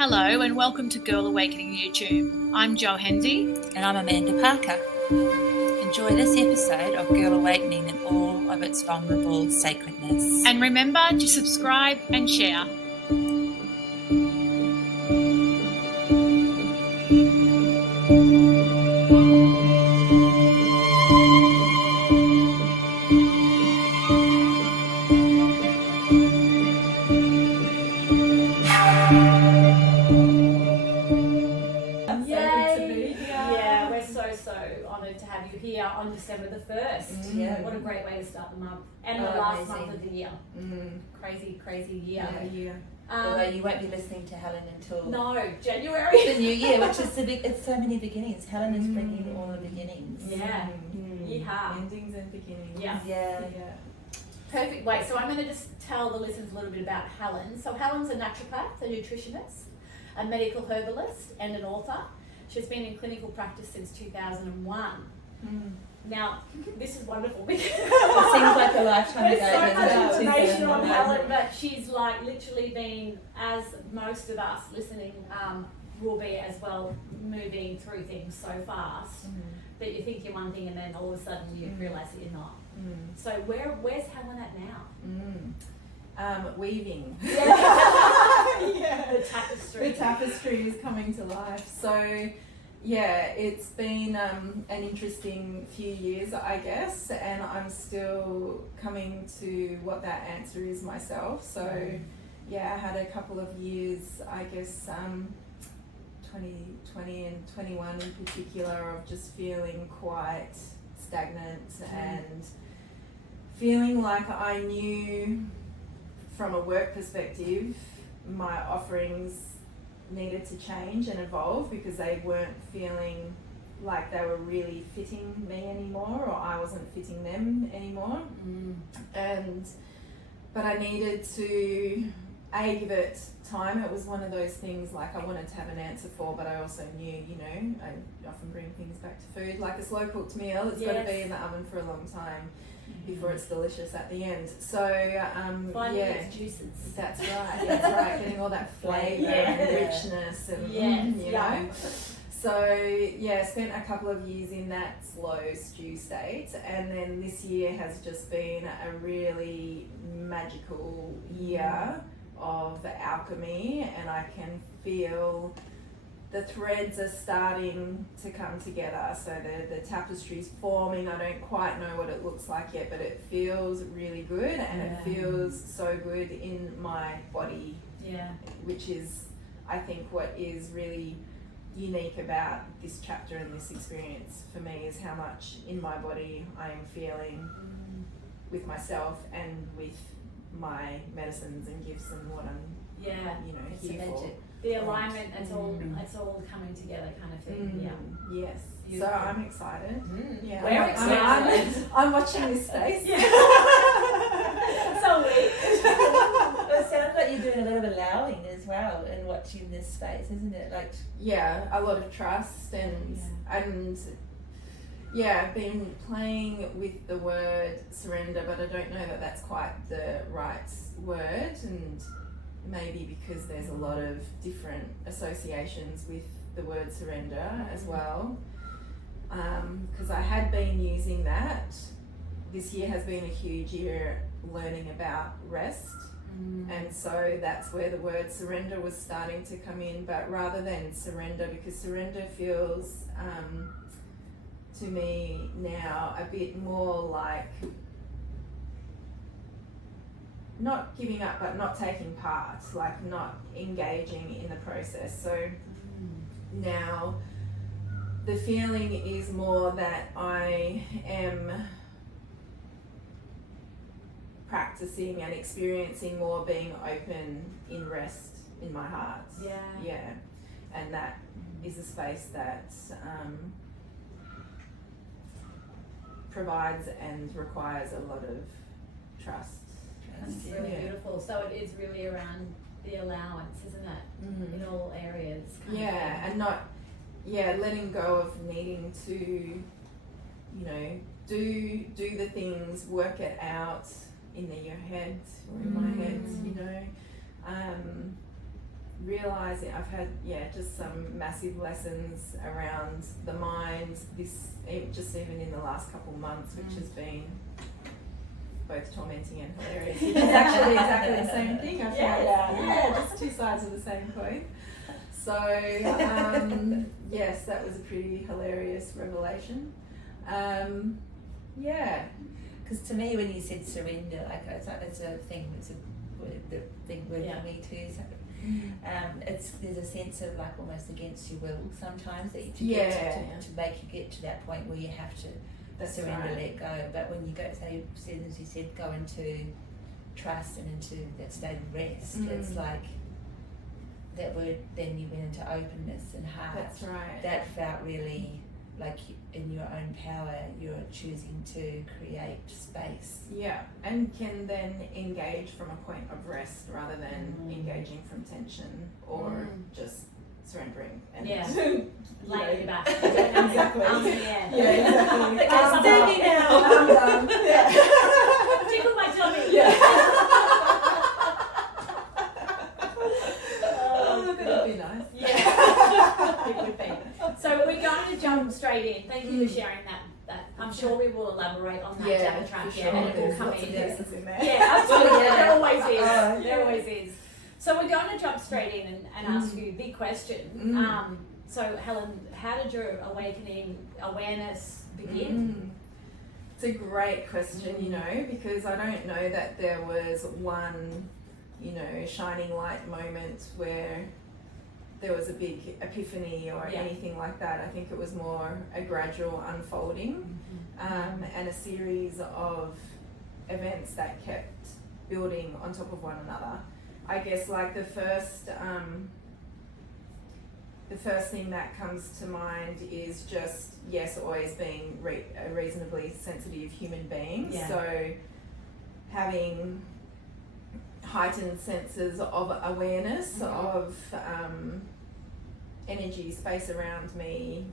Hello and welcome to Girl Awakening YouTube. I'm Jo Hendy. And I'm Amanda Parker. Enjoy this episode of Girl Awakening in all of its vulnerable sacredness. And remember to subscribe and share. Here on December the 1st. Yeah. What a great way to start the month and the last month of the year. Crazy year. Although you won't be listening to Helen until January. The new year, which is it's so many beginnings. Helen is bringing all the beginnings. Yeah. Endings and beginnings. Yeah. Perfect way. So I'm going to just tell the listeners a little bit about Helen. So Helen's a naturopath, a nutritionist, a medical herbalist, and an author. She's been in clinical practice since 2001. Now, this is wonderful because it seems like a lifetime ago. There's so much information on Helen, but she's like literally been, as most of us listening will be as well, moving through things so fast that you think you're one thing and then all of a sudden you realise that you're not. So where's Helen at now? Weaving. Yeah. The tapestry. The tapestry is coming to life. So yeah, it's been an interesting few years, I guess, and I'm still coming to what that answer is myself. So yeah, I had a couple of years, I guess 2020 and 21 in particular, of just feeling quite stagnant and feeling like I knew from a work perspective my offerings needed to change and evolve because they weren't feeling like they were really fitting me anymore, or I wasn't fitting them anymore. But I needed to give it time. It was one of those things like I wanted to have an answer for, but I also knew, I often bring things back to food, like a slow cooked meal. It's got to be in the oven for a long time before it's delicious at the end. So finding its juices. That's right. Getting all that flavour and richness and you know. So spent a couple of years in that slow stew state, and then this year has just been a really magical year of alchemy, and I can feel the threads are starting to come together. So the tapestry's forming. I don't quite know what it looks like yet, but it feels really good, and it feels so good in my body. Yeah. Which is, I think, what is really unique about this chapter and this experience for me is how much in my body I am feeling with myself and with my medicines and gifts and what I'm here for. The alignment, it's all coming together kind of thing. Yes. Beautiful. So I'm excited. Yeah. We're excited. I'm watching this space. So we. It sounds like you're doing a lot of allowing as well and watching this space, isn't it? Like a lot of trust and I've been playing with the word surrender, but I don't know that that's quite the right word, and maybe because there's a lot of different associations with the word surrender as well. Because I had been using that. This year has been a huge year learning about rest. And so that's where the word surrender was starting to come in, but rather than surrender, because surrender feels to me now a bit more like not giving up, but not taking part, like not engaging in the process. So now the feeling is more that I am practicing and experiencing more being open in rest in my heart. And that is a space that provides and requires a lot of trust. That's really beautiful. So it is really around the allowance, isn't it? In all areas. And not letting go of needing to, do the things, work it out in your head or in my head, realizing I've had just some massive lessons around the mind just even in the last couple months, which has been both tormenting and hilarious, which is actually exactly the same thing. I feel just two sides of the same coin. So yes, that was a pretty hilarious revelation. Because to me, when you said surrender, like it's a thing. It's a big word for me too. So, there's a sense of like almost against your will sometimes that to make you get to that point where you have to surrender, let go. But when you go, as you said, go into trust and into that state of rest, it's like that word. Then you went into openness and heart. That's right. That felt really like in your own power, you're choosing to create space. Yeah, and can then engage from a point of rest rather than engaging from tension or just surrendering and laying back. Exactly. Exactly. I'm dirty now. I'm done. Tickle my tummy. That'd be nice. It would be. So we're going to jump straight in. Thank you for sharing that. I'm sure we will elaborate on that down the track. And it will come in. Yeah, absolutely. There always is. There always is. So we're going to jump straight in and ask you a big question. So Helen, how did your awakening awareness begin? It's a great question, because I don't know that there was one, shining light moment where there was a big epiphany or anything like that. I think it was more a gradual unfolding and a series of events that kept building on top of one another. I guess like the first thing that comes to mind is just, always being a reasonably sensitive human being. So having heightened senses of awareness of energy, space around me,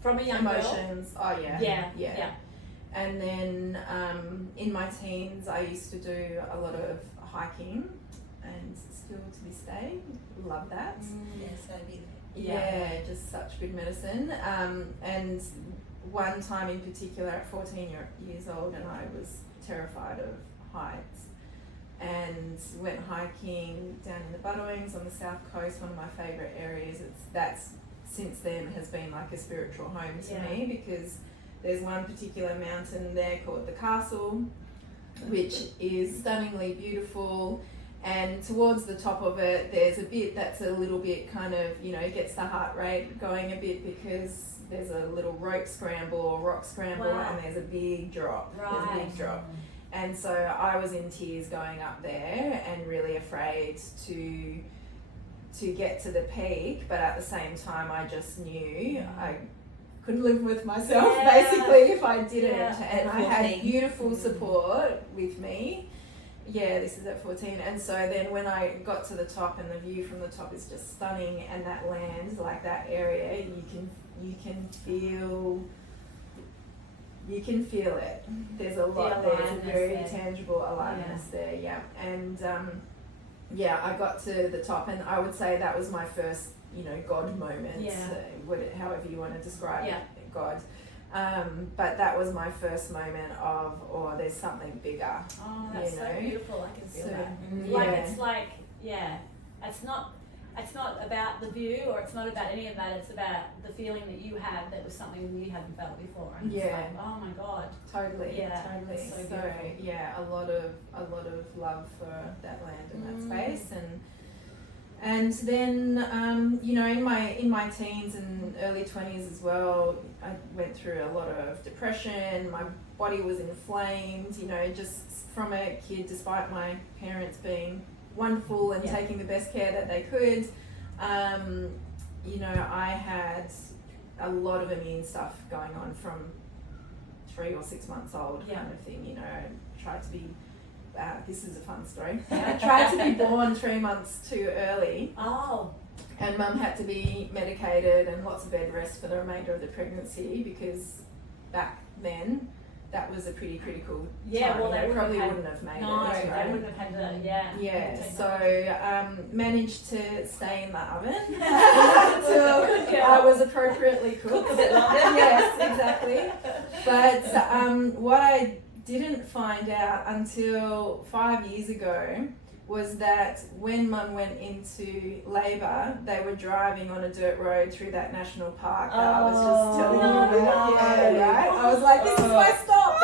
from a young emotions. girl? Yeah. And then in my teens, I used to do a lot of hiking, and still to this day, love that. Just such good medicine. And one time in particular, at 14 years old, and I was terrified of heights, and went hiking down in the Budwings on the south coast, one of my favourite areas. That's since then has been like a spiritual home to me, because there's one particular mountain there called the Castle, which is stunningly beautiful, and towards the top of it there's a bit that's a little bit kind of, gets the heart rate going a bit, because there's a little rope scramble or rock scramble, and there's a big drop. There's a big drop. And so I was in tears going up there and really afraid to get to the peak, but at the same time I just knew I couldn't live with myself basically if I didn't. And I had beautiful support with me. This is at 14. And so then when I got to the top, and the view from the top is just stunning, and that land, like that area, you can feel it. There's a lot there. There's a very tangible aliveness there. And I got to the top, and I would say that was my first, God moment. However you want to describe it, God. But that was my first moment of, there's something bigger. Oh, that's so beautiful. I can feel that. It's not about the view, or it's not about any of that. It's about the feeling that you had that was something you hadn't felt before. And it's like, oh my God. Totally. Totally. So a lot of love for that land and that space, and then in my teens and early 20s as well, I went through a lot of depression. My body was inflamed. Just from a kid, despite my parents being wonderful and taking the best care that they could, I had a lot of immune stuff going on from 3 or 6 months old kind of thing. I tried to be this is a fun story. I tried to be born 3 months too early. And Mum had to be medicated and lots of bed rest for the remainder of the pregnancy, because back then that was a pretty critical Yeah, time. well, they probably have wouldn't have made No, it. they Right? wouldn't have had the, Yeah, technology. so managed to stay in the oven Good until girl. I was appropriately cooked. A bit longer. Yes, exactly. But what I didn't find out until 5 years ago was that when Mum went into labour, they were driving on a dirt road through that national park that I was just telling you about. Yeah, right? I was like, this is my stop.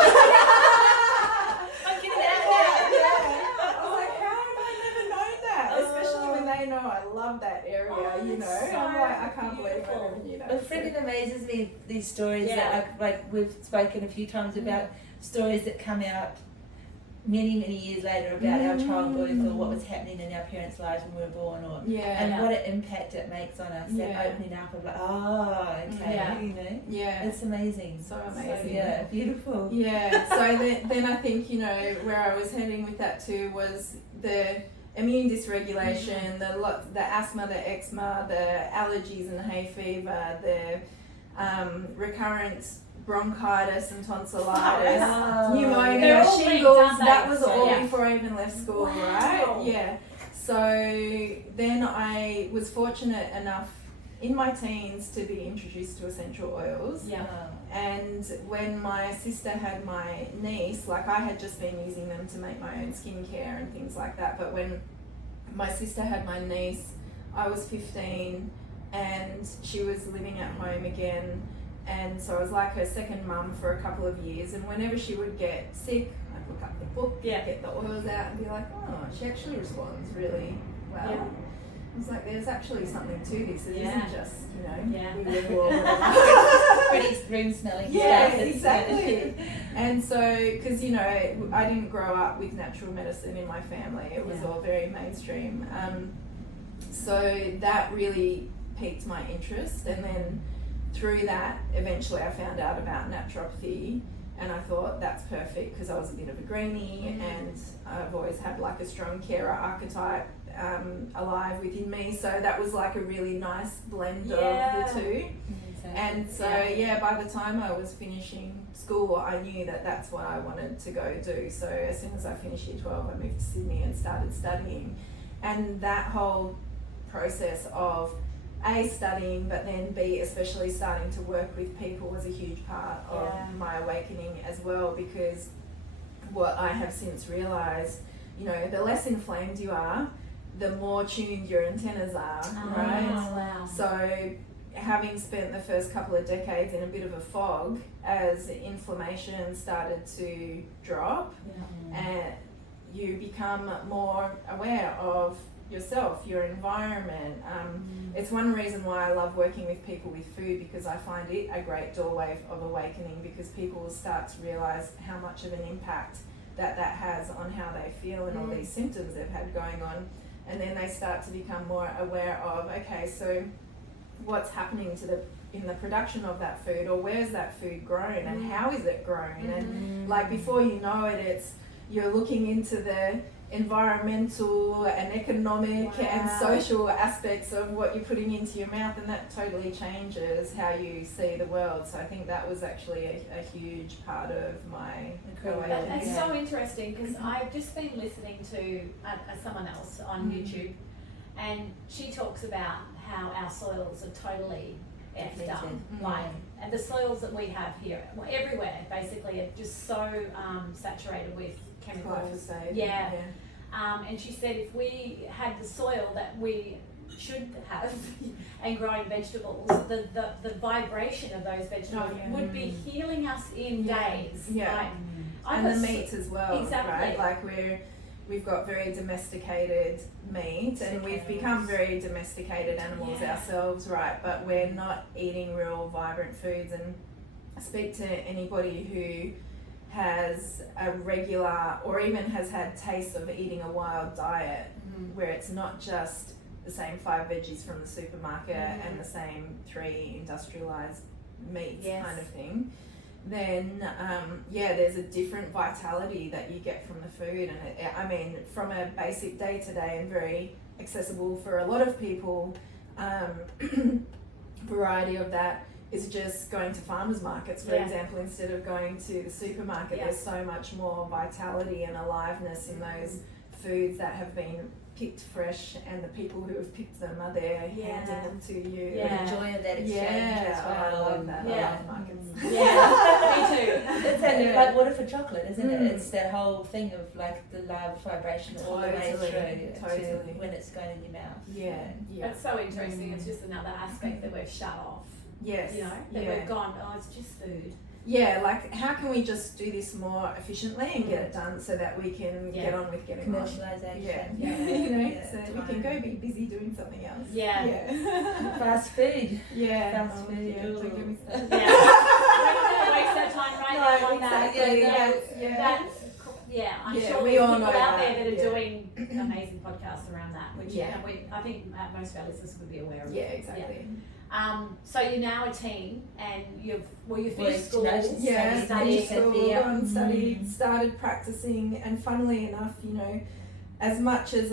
I'm getting out now. Yeah. I was like, how have I never known that? Especially when they know I love that area, you know. that's so I'm like, I can't believe I beautiful. never knew that. It freaking amazes me, these stories Yeah. that like we've spoken a few times about stories that come out many years later about our childbirth or what was happening in our parents' lives when we were born, or Yeah. and what an impact it makes on us. Yeah. That opening up of like, oh, okay, Yeah. you know, Yeah. it's amazing. So amazing. Yeah, beautiful. Yeah, so then I think, you know, where I was heading with that too was the immune dysregulation, the asthma, the eczema, the allergies and hay fever, the recurrent bronchitis and tonsillitis, Wow. pneumonia, They're all linked, shingles. aren't they? That was all Yeah. before I even left school, Wow. right? Yeah. So then I was fortunate enough in my teens to be introduced to essential oils. Yeah. And when my sister had my niece, like I had just been using them to make my own skincare and things like that. But when my sister had my niece, I was 15 and she was living at home again. And so I was like her second mum for a couple of years. And whenever she would get sick, I'd look up the book, get the oils out and be like, oh, she actually responds really well. Yeah. I was like, there's actually something to this. It Yeah. isn't just, you know, Yeah. we live all Pretty room smelling Yeah, stuff. exactly. And so, because, you know, I didn't grow up with natural medicine in my family. It was all very mainstream. So that really piqued my interest. And then through that, eventually I found out about naturopathy. And I thought that's perfect because I was a bit of a greenie and I've always had like a strong carer archetype alive within me. So that was like a really nice blend of the two. And so, by the time I was finishing school, I knew that that's what I wanted to go do. So as soon as I finished year 12, I moved to Sydney and started studying. And that whole process of A, studying, but then B, especially starting to work with people was a huge part of my awakening as well, because what I have since realised, you know, the less inflamed you are, the more tuned your antennas are, right? Wow. So having spent the first couple of decades in a bit of a fog as inflammation started to drop, and you become more aware of yourself, your environment. It's one reason why I love working with people with food, because I find it a great doorway of awakening, because people will start to realise how much of an impact that has on how they feel and all these symptoms they've had going on. And then they start to become more aware of, okay, so what's happening to in the production of that food, or where's that food grown and how is it grown? And like before you know it, you're looking into the environmental and economic and social aspects of what you're putting into your mouth, and that totally changes how you see the world. So I think that was actually a huge part of my awakening. That's so interesting, because I've just been listening to someone else on YouTube, and she talks about how our soils are totally effed up, like, and the soils that we have here, well, everywhere basically, are just so saturated with chemicals. And she said if we had the soil that we should have and growing vegetables, the vibration of those vegetables would be healing us in days. Like, and the meats as well, Exactly. right? Like we've got very domesticated meat, and we've become very domesticated animals ourselves, right? But we're not eating real vibrant foods. And I speak to anybody who has a regular or even has had tastes of eating a wild diet, where it's not just the same 5 veggies from the supermarket and the same 3 industrialized meats kind of thing, then there's a different vitality that you get from the food. And I mean, from a basic day-to-day and very accessible for a lot of people variety of that, is just going to farmers markets, for example, instead of going to the supermarket. There's so much more vitality and aliveness in those foods that have been picked fresh, and the people who have picked them are there handing them to you. The joy of that exchange as well. I love that. I love markets. Me too. It's like water for chocolate, isn't it? It's that whole thing of like the love vibration all the way through to when it's going in your mouth. Yeah. It's so interesting. It's just another aspect that we've shut off. Yes. You know, that we've gone, oh, it's just food. Yeah, like how can we just do this more efficiently and get it done so that we can get on with getting on? Commercialisation. You know, so we can go be busy doing something else. Fast food. Fast food. We're not going to waste our time right now on that. I'm sure we there's all people know out that. there that are doing amazing podcasts around that, which I think most of our listeners would be aware of. Yeah, exactly. So you're now a teen, and you've finished school. Started practicing, and funnily enough, you know, as much as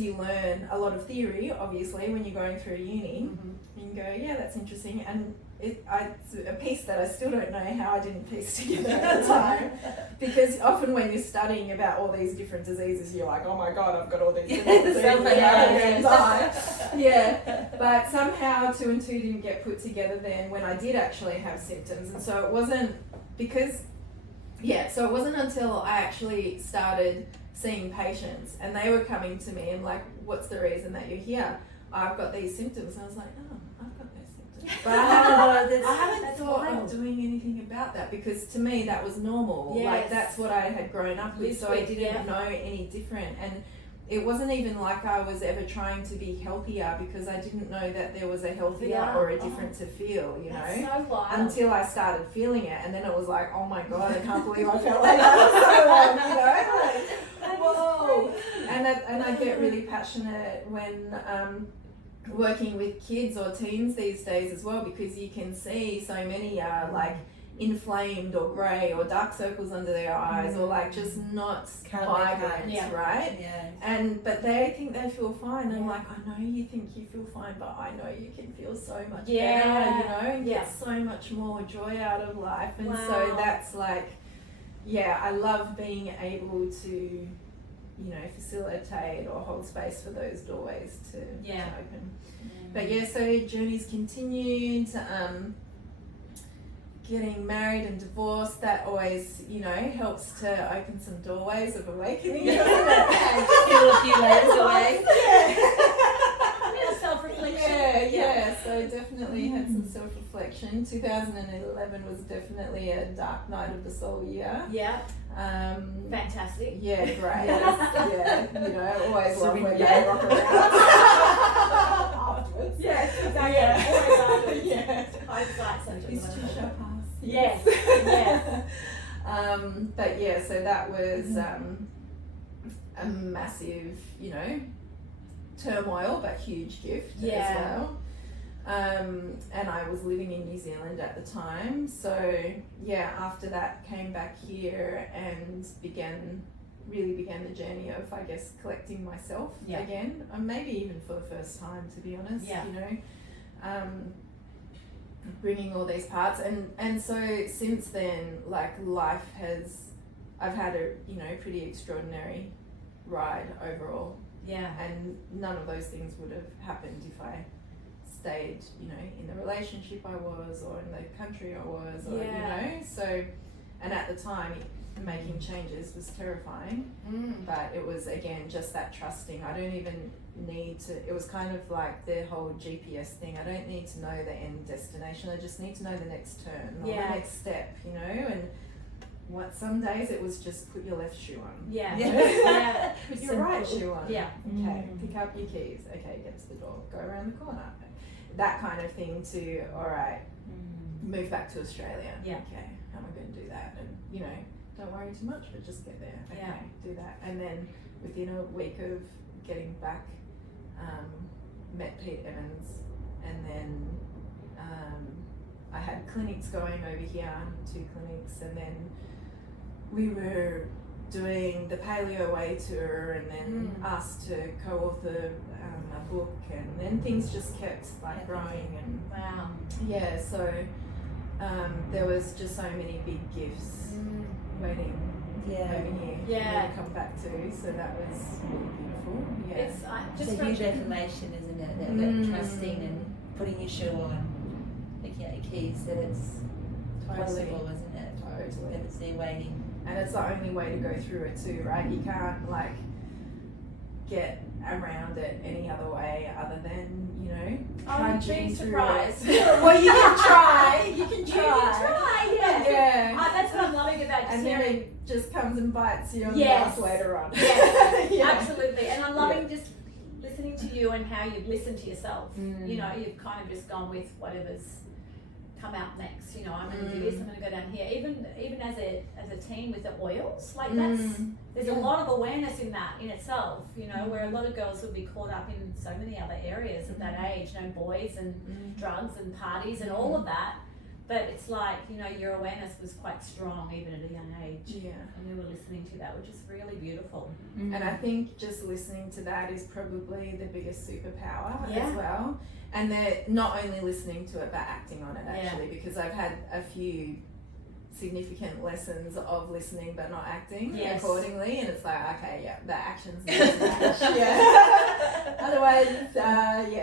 you learn a lot of theory, obviously, when you're going through uni, you can go, yeah, that's interesting, and it's a piece that I still don't know how I didn't piece together at the time, because often when you're studying about all these different diseases, you're like, oh my god, I've got all these different diseases, but somehow 2 and 2 didn't get put together then when I did actually have symptoms, and so it wasn't until I actually started seeing patients and they were coming to me and like, what's the reason that you're here? I've got these symptoms, and I was like, oh, I've got those symptoms. But I haven't thought of doing anything about that, because to me that was normal. Like that's what I had grown up with, so I didn't know any different. And it wasn't even like I was ever trying to be healthier, because I didn't know that there was a healthier or a different to feel, you know, so wild. Until I started feeling it, and then it was like, oh my god, I can't believe I felt like that for so long, you know, whoa. And I get really passionate when working with kids or teens these days as well, because you can see so many are like inflamed or grey or dark circles under their eyes or like just not vibrant, right? But they think they feel fine. I'm like, I know you think you feel fine, but I know you can feel so much better, you know, and get so much more joy out of life. And so that's like, I love being able to, you know, facilitate or hold space for those doorways to open. But so journeys continued. Getting married and divorced, that always, you know, helps to open some doorways of awakening. And peel a few layers away. Self-reflection. So definitely had some self-reflection. 2011 was definitely a dark night of the soul year. Fantastic. Yeah, great. You know, always love when they rock around. Afterwards. Yes, exactly. History shall pass. Yes. But so that was a massive, you know, turmoil, but huge gift as well. And I was living in New Zealand at the time, so after that came back here and began the journey of, I guess, collecting myself again, maybe even for the first time, to be honest, you know, bringing all these parts, and so since then, like, I've had a, you know, pretty extraordinary ride overall, and none of those things would have happened if I stayed, you know, in the relationship I was, or in the country I was, or you know, so, and at the time making changes was terrifying, but it was, again, just that trusting. I don't even need to, it was kind of like the whole GPS thing, I don't need to know the end destination, I just need to know the next turn or the next step, you know. And some days it was just put your left shoe on, put your right shoe on, okay, pick up your keys, okay, get to the door, go around the corner, that kind of thing, to alright, move back to Australia, okay, how am I going to do that? And, you know, don't worry too much, but just get there, okay, do that. And then within a week of getting back, met Pete Evans, and then I had clinics going over here, 2 clinics, and then we were doing the Paleo Way tour, and then asked to co-author a book, and then things just kept like growing, and Wow. yeah, so there was just so many big gifts waiting over here Yeah. to come back to, so that was really beautiful. Yeah. It's just It's a from huge affirmation, isn't it? That trusting and putting your shoe on, picking out your keys, that it's possible, isn't it? Totally. That it's there waiting. And it's the only way to go through it too, right? You can't like get around it any other way other than, you know, trudging through surprised. it. Well, you can try. You can You try. can try, yeah. Yeah. That's what I'm loving about And then hearing. it just comes and bites you on the Yes. ass later on. Yes, Yeah. absolutely. And I'm loving just listening to you and how you've listened to yourself. You know, you've kind of just gone with whatever's come out next. You know, I'm going to do this. I'm going to go down here. Even as a team with the oils, like there's a lot of awareness in that in itself. You know, where a lot of girls would be caught up in so many other areas at that age. You know, boys and drugs and parties and all of that. But it's like, you know, your awareness was quite strong even at a young age. Yeah. And we were listening to that, which is really beautiful. And I think just listening to that is probably the biggest superpower Yeah. as well. And they're not only listening to it but acting on it actually, because I've had a few significant lessons of listening but not acting Yes. accordingly, and it's like, okay, yeah, the actions need to match. Yeah. Otherwise,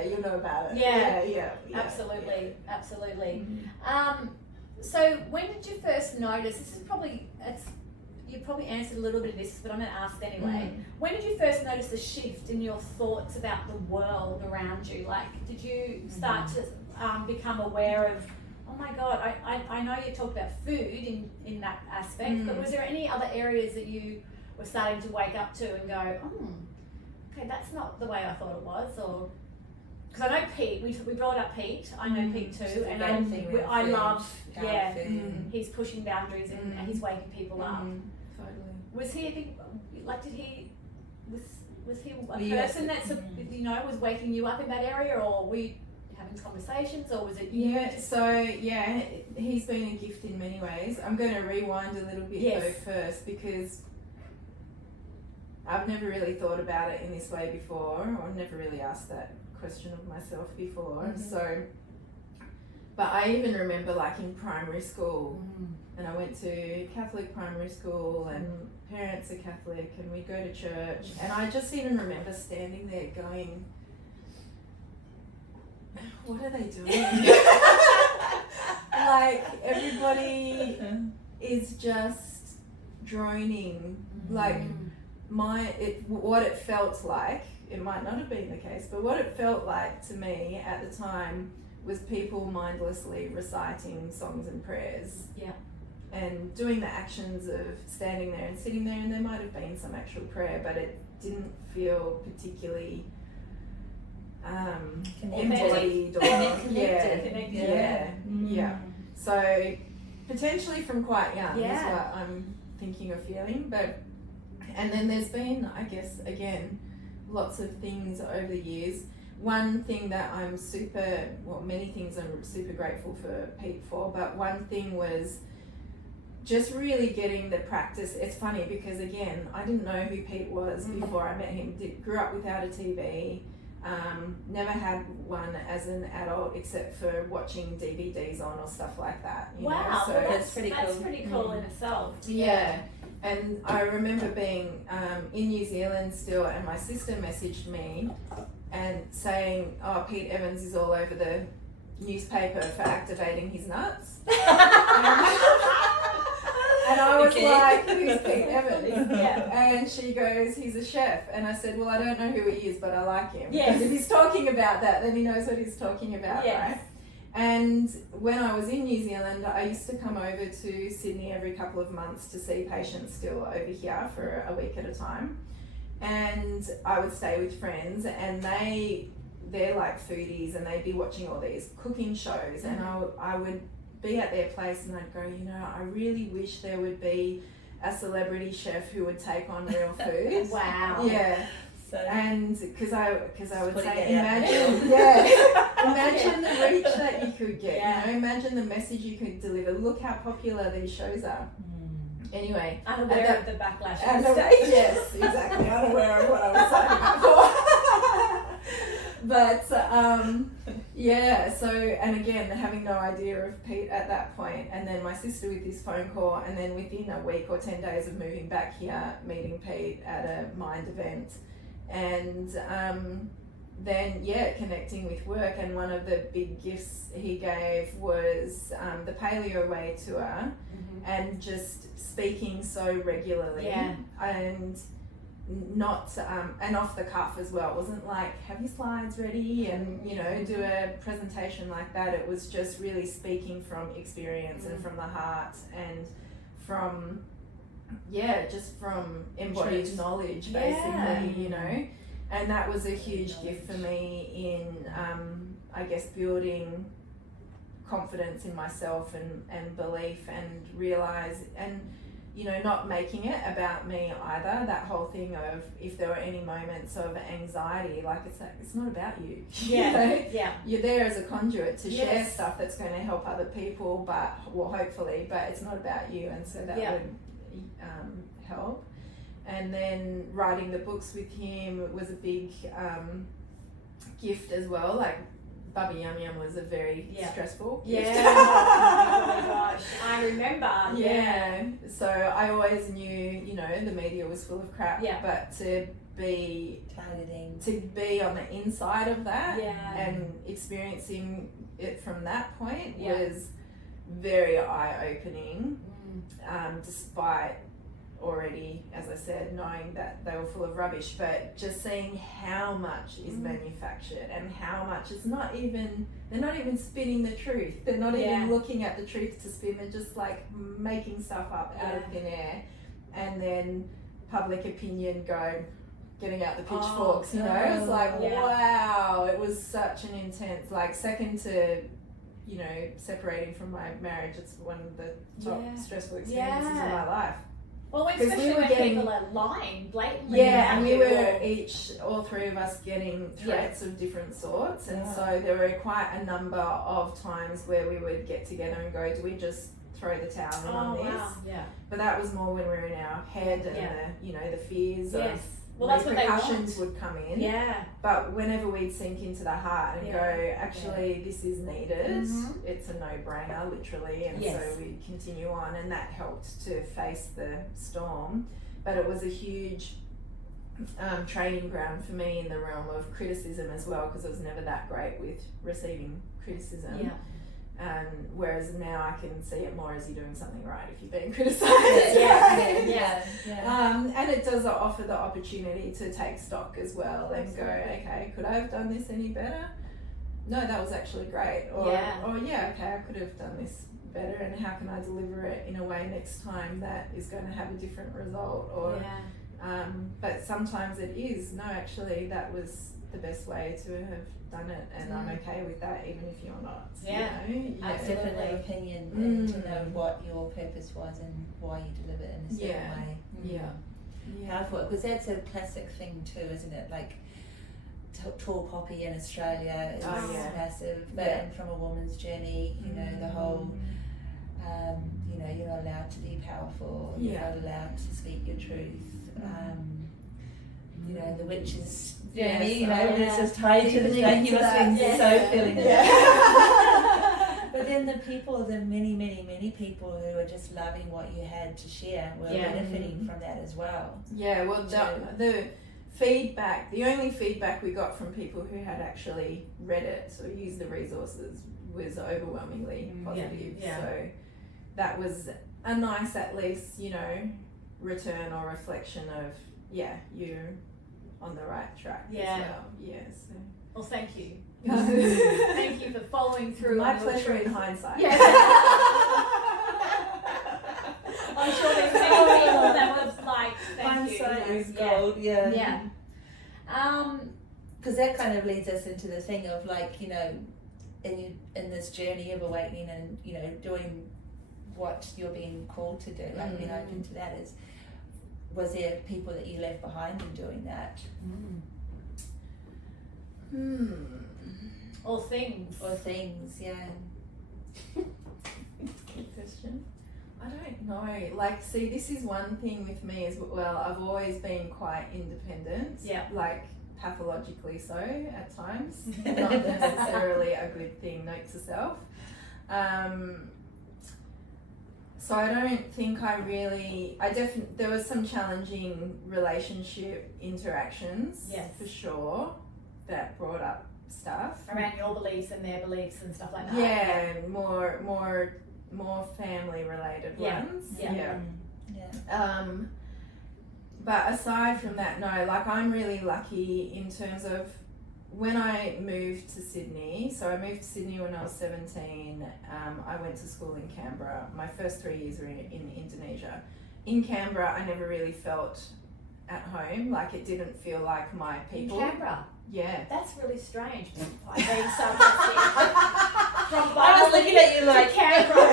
you'll know about it. Yeah. Yeah. Absolutely. So when did you first notice, you probably answered a little bit of this, but I'm going to ask anyway. When did you first notice the shift in your thoughts about the world around you? Like, did you start to become aware of, oh my God, I know you talked about food in that aspect, but was there any other areas that you were starting to wake up to and go, okay, that's not the way I thought it was? Or because I know Pete, we brought up Pete. I know Pete too, and I love, he's pushing boundaries and he's waking people up. Totally. Was he a big, like, was he a person that's was waking you up in that area, or were you having conversations, or was it you? Yeah, so he's been a gift in many ways. I'm going to rewind a little bit though first, because I've never really thought about it in this way before, or never really asked that question of myself before. So, but I even remember like in primary school, and I went to Catholic primary school, and parents are Catholic, and we go to church, and I just even remember standing there going, what are they doing? Like everybody is just droning, like what it felt like, it might not have been the case, but what it felt like to me at the time was people mindlessly reciting songs and prayers. Yeah. And doing the actions of standing there and sitting there, and there might have been some actual prayer, but it didn't feel particularly embodied or yeah. So potentially from quite young is what I'm thinking of feeling, and then there's been, I guess, again, lots of things over the years. One thing that many things I'm super grateful for Pete for, but one thing was just really getting the practice. It's funny because, again, I didn't know who Pete was before I met him. Grew up without a TV, never had one as an adult except for watching DVDs on or stuff like that. You know? So that's pretty cool in itself. Yeah. And I remember being in New Zealand still, and my sister messaged me and saying, oh, Pete Evans is all over the newspaper for activating his nuts. And I was like, who's Pete Evans? And she goes, he's a chef. And I said, well, I don't know who he is, but I like him. Because if he's talking about that, then he knows what he's talking about, right? And when I was in New Zealand, I used to come over to Sydney every couple of months to see patients still over here for a week at a time. And I would stay with friends, and they're like foodies, and they'd be watching all these cooking shows, and I would be at their place and I'd go, I really wish there would be a celebrity chef who would take on real food. Wow. Yeah. And because I would say, imagine the reach that you could get. Imagine the message you could deliver. Look how popular these shows are. Anyway, unaware of the backlash. Yes, exactly. Unaware of what I was signing up for. But yeah, so, and again, having no idea of Pete at that point, and then my sister with this phone call, and then within a week or 10 days of moving back here, meeting Pete at a mind event, and then connecting with work. And one of the big gifts he gave was the Paleo Way tour, and just speaking so regularly, and not and off the cuff as well. It wasn't like, have your slides ready and do a presentation like that. It was just really speaking from experience and from the heart, and from just from embodied knowledge, basically. And that was a huge gift for me in I guess building confidence in myself and belief, and realize, and not making it about me either. That whole thing of, if there were any moments of anxiety, like it's not about you. You're there as a conduit to share stuff that's going to help other people, hopefully, but it's not about you. And so that would help. And then writing the books with him was a big gift as well. Like Baba Yum Yum was a very stressful gift. Oh my gosh, I remember. So I always knew, the media was full of crap, but to be on the inside of that and experiencing it from that point was very eye-opening, despite already, as I said, knowing that they were full of rubbish, but just seeing how much is manufactured, and how much it's not even, they're not even spinning the truth. They're not even looking at the truth to spin. They're just like making stuff up out of thin air, and then public opinion getting out the pitchforks, It's like, wow, it was such an intense, like, second to, separating from my marriage, it's one of the top stressful experiences of my life. Well, especially when people are lying blatantly. And we were all three of us, getting threats of different sorts. And so there were quite a number of times where we would get together and go, do we just throw the towel in on this? Wow. Yeah. But that was more when we were in our head, and the fears of that's what they repercussions would come in. Yeah. But whenever we'd sink into the heart and go, actually, this is needed, it's a no-brainer, literally. And so we continue on, and that helped to face the storm. But it was a huge training ground for me in the realm of criticism as well, because I was never that great with receiving criticism. Yeah. Whereas now I can see it more as you're doing something right if you're being criticised. And it does offer the opportunity to take stock as well and go, okay, could I have done this any better? No, that was actually great. Or okay, I could have done this better, and how can I deliver it in a way next time that is going to have a different result? Or but sometimes it is, no, actually that was the best way to have done it, and I'm okay with that, even if you're not. It's definitely opinion, and to know what your purpose was and why you deliver it in a certain way. Powerful, because that's a classic thing too, isn't it? Like tall poppy in Australia is massive, but from a woman's journey, the whole you're not allowed to be powerful, you're not allowed to speak your truth. The witch's journey, it's just tied to the thing. You must be so feeling it. But then the many people who are just loving what you had to share were benefiting from that as well. Yeah, well, the feedback, the only feedback we got from people who had actually read it or used the resources was overwhelmingly positive. So that was a nice, at least, return or reflection of, you're on the right track as well. So. Well, thank you. Thank you for following through. My pleasure in hindsight. I'm sure there's many people that was like, thank you. Hindsight is gold, because that kind of leads us into the thing of, like, in this journey of awakening and, doing what you're being called to do, like being open to that, was there people that you left behind in doing that? Or things, yeah. Good question. I don't know. Like, see, this is one thing with me as well. I've always been quite independent. Yeah. Like, pathologically so at times, not necessarily a good thing, note to self. So I don't think there was some challenging relationship interactions, for sure, that brought up stuff. Around your beliefs and their beliefs and stuff like that. Yeah, more family related ones. Yeah. But aside from that, no, like I'm really lucky in terms of when I moved to Sydney. So I moved to Sydney when I was 17. I went to school in Canberra. My first 3 years were in Indonesia. In Canberra, I never really felt at home. Like it didn't feel like my people. In Canberra? Yeah. That's really strange. I've been so I was looking at you like Canberra.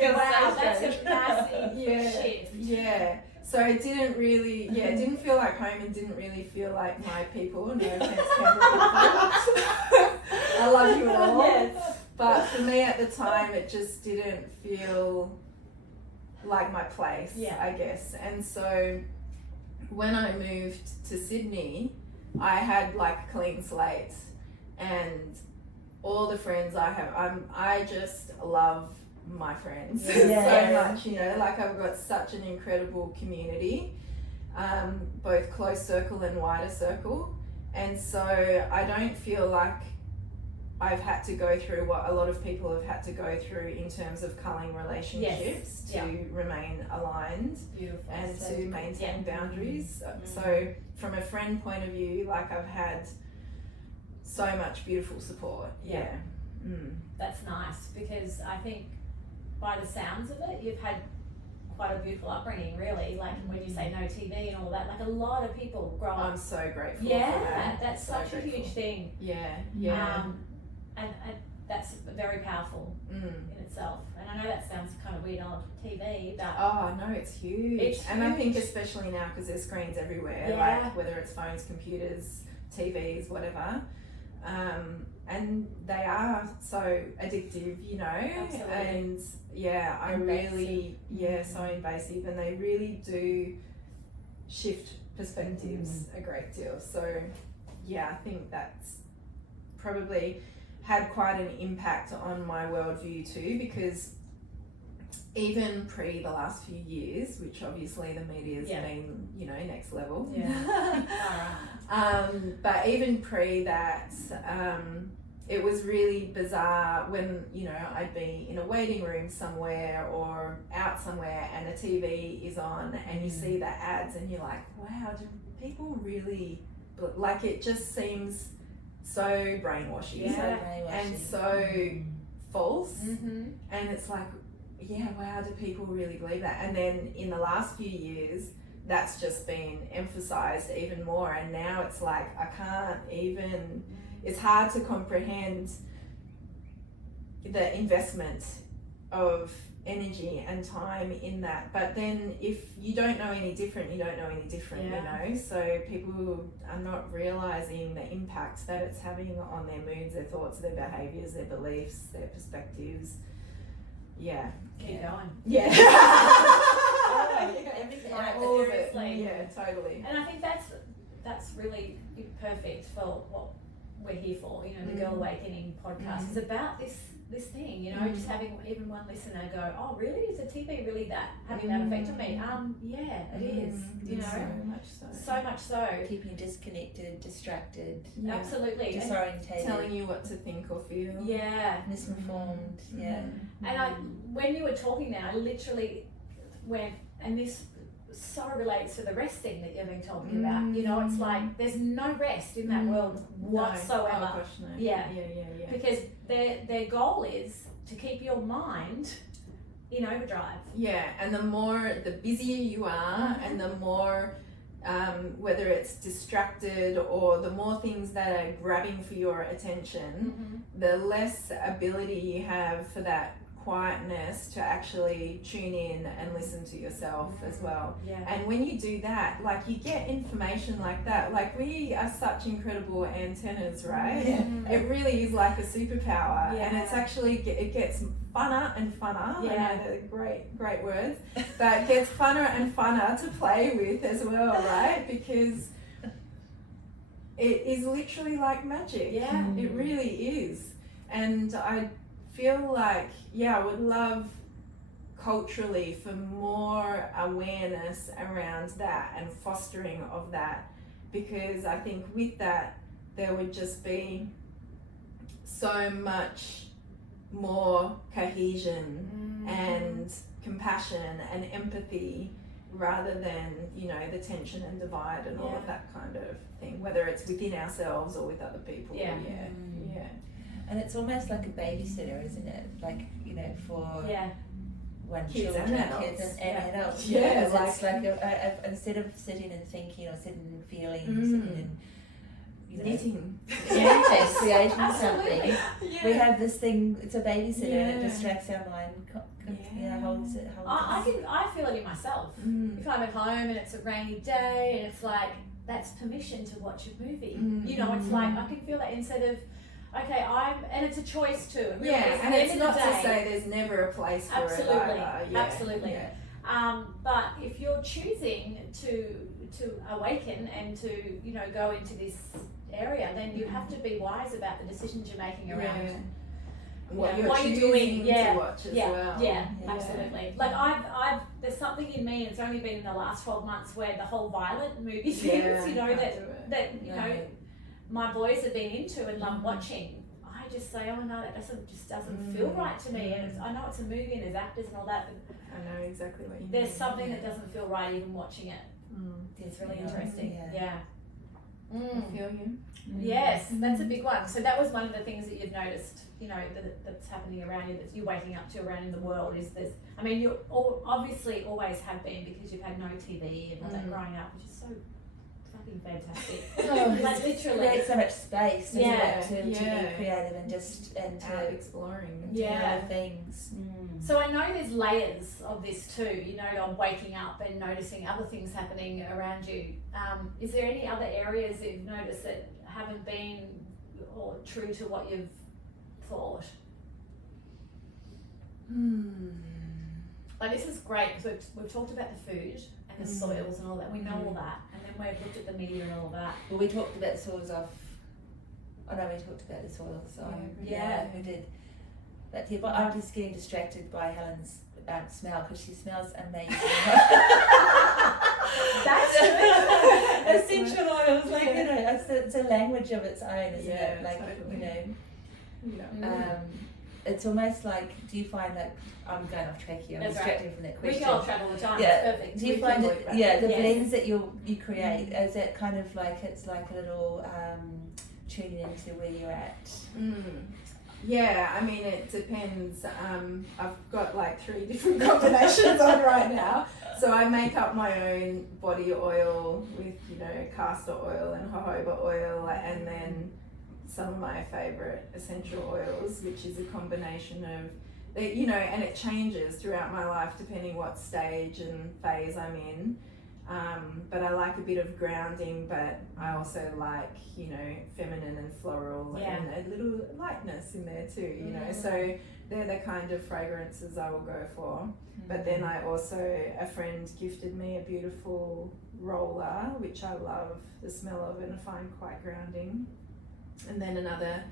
Yeah, wow, that's a massive shift. Yeah. So it didn't really, it didn't feel like home and didn't really feel like my people. No offense, Canberra people. I love you all. Yes. But for me at the time, it just didn't feel like my place, I guess. And so when I moved to Sydney, I had like a clean slate, and all the friends I have, I just love my friends so much, you know, like I've got such an incredible community, both close circle and wider circle, and so I don't feel like I've had to go through what a lot of people have had to go through in terms of culling relationships to remain aligned and to maintain boundaries. So from a friend point of view, like I've had so much beautiful support. That's nice, because I think by the sounds of it, you've had quite a beautiful upbringing, really. Like when you say no TV and all that, like a lot of people grow up. I'm so grateful. That's so such grateful. A huge thing. And that's very powerful in itself. And I know that sounds kind of weird on TV, but oh no, it's huge. And I think especially now because there's screens everywhere, like whether it's phones, computers, TVs, whatever. And they are so addictive, you know. Absolutely. And I really, so invasive, and they really do shift perspectives a great deal. So I think that's probably had quite an impact on my worldview too, because even pre the last few years, which obviously the media's been, you know, next level. But even pre that, it was really bizarre when, you know, I'd be in a waiting room somewhere or out somewhere and a TV is on and you see the ads and you're like, wow, do people really, like it just seems so brainwashy and so false. And it's like, wow, do people really believe that? And then in the last few years, that's just been emphasized even more, and now it's like I can't even, it's hard to comprehend the investment of energy and time in that. But then if you don't know any different, you don't know any different, you know. So people are not realizing the impact that it's having on their moods, their thoughts, their behaviors, their beliefs, their perspectives. Keep going. Everything. All of it. Totally. And I think that's really perfect for what we're here for. You know, the Girl Awakening podcast is about this thing. You know, just having even one listener go, "Oh, really? Is the TV really that having that effect on me?" It is. You know, so much so. Keeping you disconnected, distracted. Absolutely. Disorientated. Telling you what to think or feel. Misinformed. And when you were talking now, I literally went, and this so relates to the rest thing that you've been talking about. You know, it's like there's no rest in that world whatsoever. Oh, gosh, no. Because their goal is to keep your mind in overdrive. And the busier you are, and the more whether it's distracted or the more things that are grabbing for your attention, the less ability you have for that quietness to actually tune in and listen to yourself as well. And when you do that, like you get information like that, like we are such incredible antennas, right? It really is like a superpower, and it's actually, it gets funner and funner. I know they're great words, but it gets funner and funner to play with as well, right? Because it is literally like magic. Yeah. It really is. And I feel like, I would love culturally for more awareness around that and fostering of that, because I think with that there would just be so much more cohesion and compassion and empathy, rather than, you know, the tension and divide and all of that kind of thing, whether it's within ourselves or with other people. Yeah. And it's almost like a babysitter, isn't it? Like, you know, for when Kids children, and adults. kids and adults. Yeah, Because it's like instead of sitting and thinking or sitting and feeling, sitting and, you know, Knitting. creating something. Yeah. We have this thing. It's a babysitter, and it distracts our mind. You know, holds it. I feel it in myself. If I'm at home and it's a rainy day and it's like, that's permission to watch a movie. You know, it's like I can feel that instead of, okay, and it's a choice too. It really is. And it's not to say there's never a place for it either. Absolutely. But if you're choosing to awaken and to, you know, go into this area, then you have to be wise about the decisions you're making around what you're you're doing to watch as well. Absolutely. Like I've there's something in me, and it's only been in the last 12 months where the whole violent movie things, you know, that you know, my boys have been into and love watching. I just say, oh no, that doesn't feel right to me. And I know it's a movie and there's actors and all that, but I know exactly what you mean. there's something that doesn't feel right even watching it. It's really interesting. I feel you. Yes, that's a big one. So that was one of the things that you've noticed, you know, that's happening around you, that you're waking up to around in the world, is this. I mean, you obviously always have been, because you've had no TV and all that growing up, which is so fucking fantastic. Like literally, create so much space, doesn't it, to be Yeah. creative and Out to exploring. Yeah. things. So I know there's layers of this too, you know, on waking up and noticing other things happening around you. Is there any other areas that you've noticed that haven't been or true to what you've thought? Like, this is great because we've talked about the food and the soils and all that. We know all that, and then we've looked at the media and all of that. Well, we talked about the soils off. Oh no, we talked about the soils. So we did. But I'm just getting distracted by Helen's smell, because she smells amazing. That's good. Essential oils, like, you know, it's a language of its own, isn't it? Like, totally. you know, it's almost like, do you find that, I'm going off track here, I'm That's distracting from that question. We go off track all the time. Yeah. It's perfect. Do you We find can it, work back. the Yes. blends that you create, is it kind of like, it's like a little tuning into where you're at? Yeah, I mean, it depends. I've got like 3 different combinations on right now. So I make up my own body oil with, you know, castor oil and jojoba oil, and then some of my favorite essential oils, which is a combination of, you know, and it changes throughout my life depending what stage and phase I'm in. But I like a bit of grounding, but I also like, you know, feminine and floral and a little lightness in there too, you know. So they're the kind of fragrances I will go for. But then I also, a friend gifted me a beautiful roller, which I love the smell of and I find quite grounding. And then another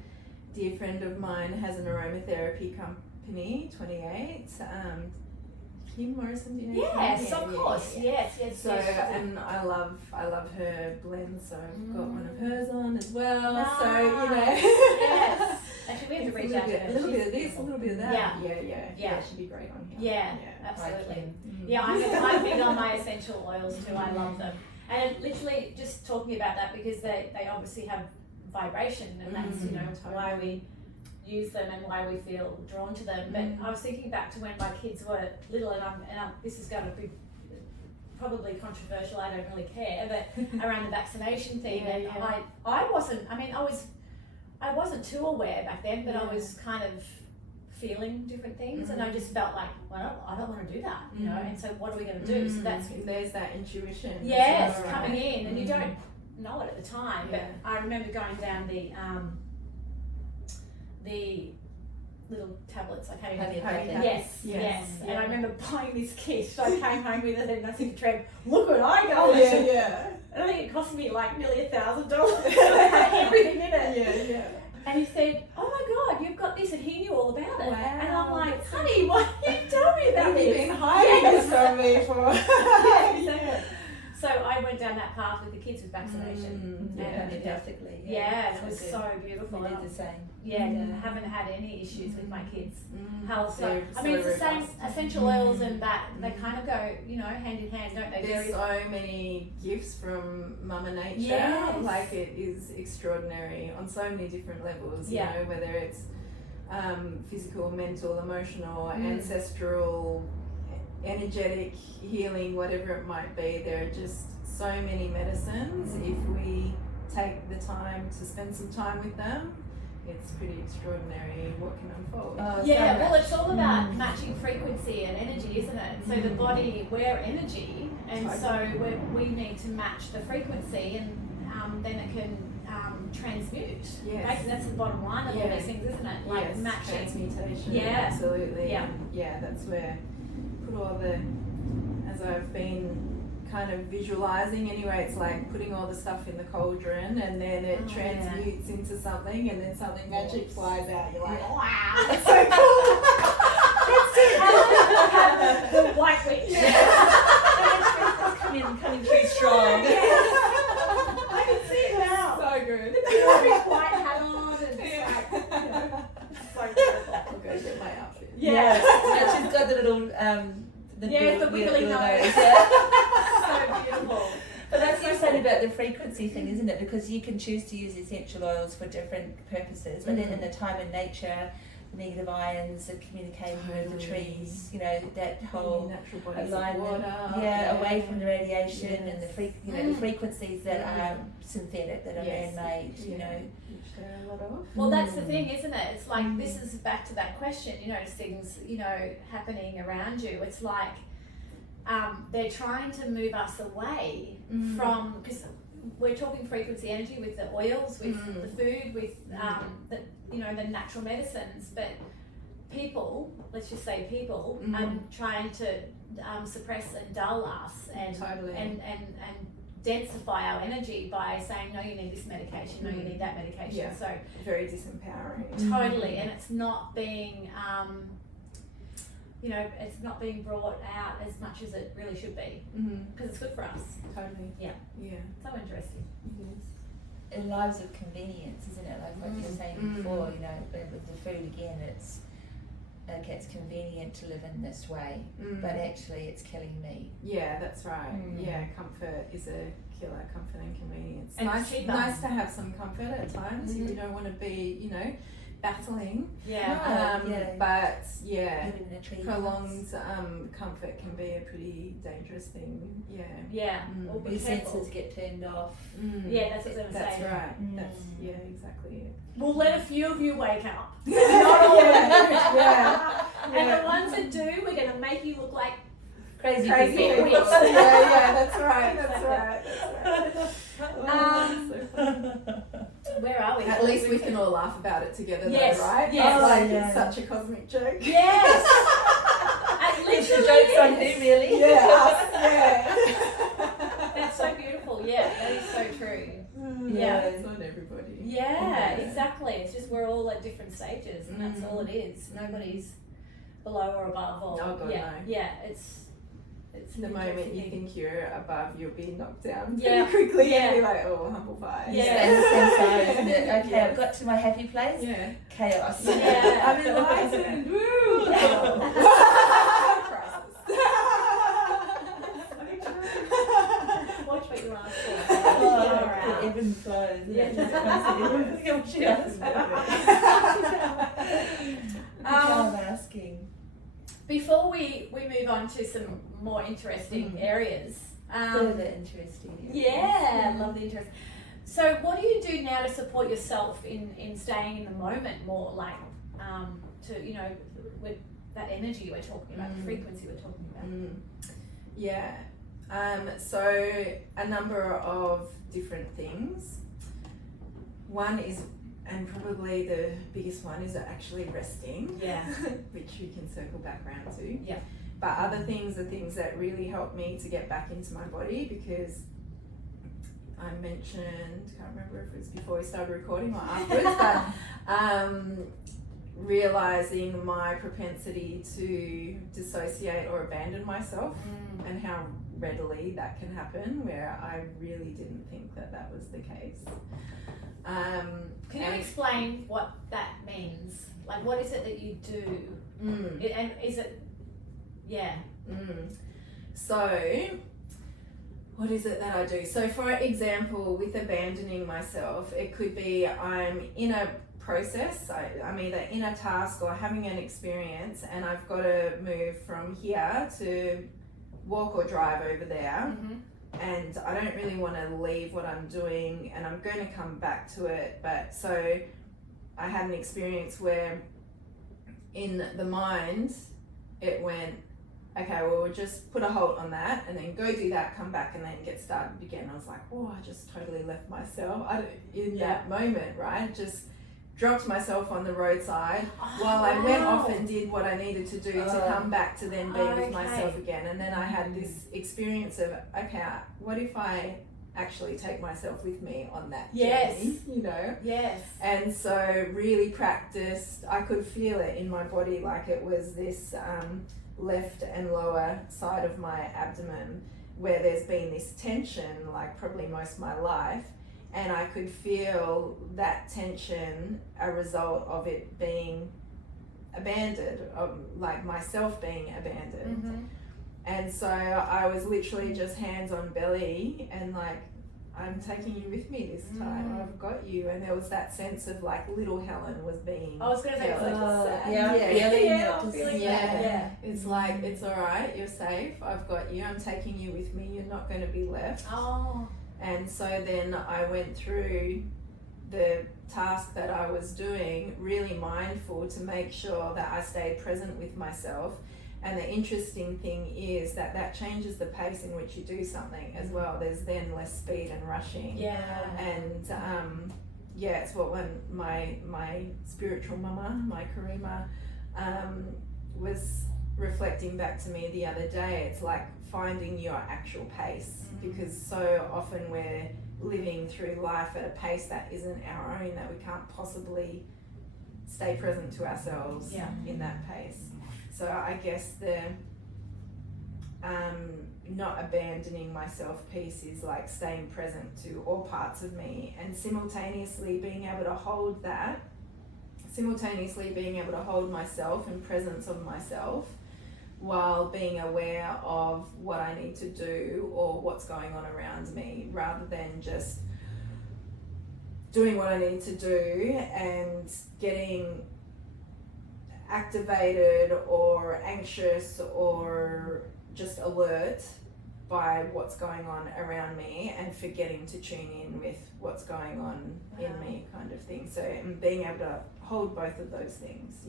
dear friend of mine has an aromatherapy company, 28. Kim Morrison, do you know? Yes, of course. Yeah. Yes. So and I love her blends, so I've got one of hers on as well. Nice. So you know. Yes. Actually, we have to reach out to her. A little bit of this, a little bit of that. Yeah. Yeah, she'd be great on here. Yeah, absolutely. Mm. Yeah, I'm big on my essential oils too. I love them. And literally just talking about that, because they obviously have vibration, and that's, you know, why we use them and why we feel drawn to them. But I was thinking back to when my kids were little, and this is going to be probably controversial, I don't really care, but around the vaccination thing, I wasn't too aware back then, but I was kind of feeling different things, and I just felt like, well, I don't want to do that, you know, and so what are we going to do? So there's that intuition. Yes, coming in, and you don't know it at the time, but I remember going down the little tablets. I can't even. Homeopathic. Yes. Yeah. And I remember buying this kit. So I came home with it, and I said to Trev, "Look what I got!" Yeah. And I think it cost me like nearly $1,000. Everything in it. Yeah. And he said, "Oh my God, you've got this," and he knew all about it. Wow, And I'm like, that's "Honey, why didn't you tell me about You've this?" been hiding this from me for. Yeah, exactly. So I went down that path with the kids with vaccination. Homeopathically. Yeah, it was good. so beautiful. We did the same. Yeah, haven't had any issues with my kids' health. So, They're I mean, it's the same robust. essential oils and that, they kind of go, hand in hand, don't they? There's so many gifts from Mama Nature. Yes. Like, it is extraordinary on so many different levels, Yeah. you know, whether it's physical, mental, emotional, ancestral, energetic healing, whatever it might be. There are just so many medicines. If we take the time to spend some time with them, it's pretty extraordinary what can unfold. Yeah, well, it's all about matching frequency and energy, isn't it? So the body, we're energy, and so we need to match the frequency, and then it can transmute. Yes. Basically, that's the bottom line of all these things, isn't it? Like Yes, matching. transmutation. Yeah. Absolutely. Yeah. And yeah, that's where put all the, as I've been kind of visualizing anyway, it's like putting all the stuff in the cauldron, and then it transmutes into something, and then something magic flies out. You're like, wow, that's so cool. That's it. The white witch. Coming through strong. I can see it now. So good. The big white hat on, and it's like, so beautiful. I'll go get my outfit. Yeah, she's got the little the wiggly nose. Yeah. So beautiful. But that's what you're saying about the frequency thing, isn't it? Because you can choose to use essential oils for different purposes, but then in the time in nature, the negative ions, the communicating with the trees, that whole natural bodies alignment, of water, away from the radiation and the Mm. the frequencies that are synthetic, that are man-made, which there are a lot of. Well, that's the thing, isn't it? It's like, this is back to that question, it's things, happening around you. It's like, they're trying to move us away from, because we're talking frequency energy with the oils, with the food, with the natural medicines, but people, let's just say people, are trying to suppress and dull us and densify our energy by saying, no, you need this medication, no, you need that medication. Yeah. So Very disempowering. totally, and it's not being it's not being brought out as much as it really should be, because it's good for us. Totally. Yeah. So interesting. In lives of convenience, isn't it? Like what you were saying before, with the food again, it's convenient to live in this way, but actually it's killing me. Yeah, that's right. Yeah, comfort is a killer, comfort and convenience. And nice to have some comfort at times if you don't want to be, battling. But Living in a tree prolonged comfort can be a pretty dangerous thing. Well, be Your careful. senses get turned off. Yeah, that's what I was gonna That's say. right. That's exactly it. We'll let a few of you wake up. Not all of you. And the ones that do, we're going to make you look like Crazy people. people. That's right. Where are we? At least we can all laugh about it together, Yes, though, right? yes. It's such a cosmic joke. Yes. And It's the literally joke's on is. who, really? That's so beautiful. Yeah, that is so true. Yeah. It's on everybody. Yeah, exactly. It's just we're all at different stages, and that's all it is. Nobody's below or above. Or Oh, God, no. Yeah, it's The an moment interesting you thing. think you're above, you'll be knocked down Yeah. pretty quickly Yeah. and be like, oh, humble pie. Yeah. Stand the same side, isn't it? Okay, Yeah. I've got to my happy place. Yeah. Chaos. Yeah. I'm enlightened. Woo! Watch what you ask for. Oh, the ebb and flow. Yeah. Look at what she asked for. I'm asking. Before we move on to some more interesting areas. Further interesting. Yeah, love the interest. So what do you do now to support yourself in staying in the moment more, like to with that energy we're talking about, the frequency we're talking about? Yeah. So a number of different things. One is, and probably probably the biggest one is actually resting. Yeah. Which we can circle back around to. Yeah. But other things are things that really help me to get back into my body, because I mentioned, can't remember if it was before we started recording or afterwards, but realizing my propensity to dissociate or abandon myself, and how readily that can happen, where I really didn't think that was the case. Can you explain what that means? Like, what is it that you do? And is it, So, what is it that I do? So, for example, with abandoning myself, it could be I'm in a process, I'm either in a task or having an experience, and I've got to move from here to walk or drive over there. And I don't really want to leave what I'm doing, and I'm going to come back to it. But so I had an experience where in the mind it went, okay, well, we'll just put a halt on that and then go do that, come back, and then get started again. I was like, oh, I just totally left myself in that moment, right? Just dropped myself on the roadside while I went off and did what I needed to do to come back to then be with myself again. And then I had this experience of, okay, what if I actually take myself with me on that journey, you know? And so really practiced, I could feel it in my body, like it was this left and lower side of my abdomen where there's been this tension, like probably most of my life. And I could feel that tension, a result of it being abandoned, of like myself being abandoned. And so I was literally just hands on belly and like, I'm taking you with me this time. I've got you. And there was that sense of like little Helen was being. I was going to say, It's like, it's all right, you're safe. I've got you. I'm taking you with me. You're not going to be left. And so then I went through the task that I was doing, really mindful to make sure that I stayed present with myself. And the interesting thing is that changes the pace in which you do something as well. There's then less speed and rushing. And it's what when my spiritual mama, my Karima, was reflecting back to me the other day. It's like finding your actual pace, because so often we're living through life at a pace that isn't our own, that we can't possibly stay present to ourselves in that pace. So I guess the not abandoning myself piece is like staying present to all parts of me, and simultaneously being able to hold that, simultaneously being able to hold myself and presence of myself, while being aware of what I need to do or what's going on around me, rather than just doing what I need to do and getting activated or anxious or just alert by what's going on around me and forgetting to tune in with what's going on in me, kind of thing. So being able to hold both of those things,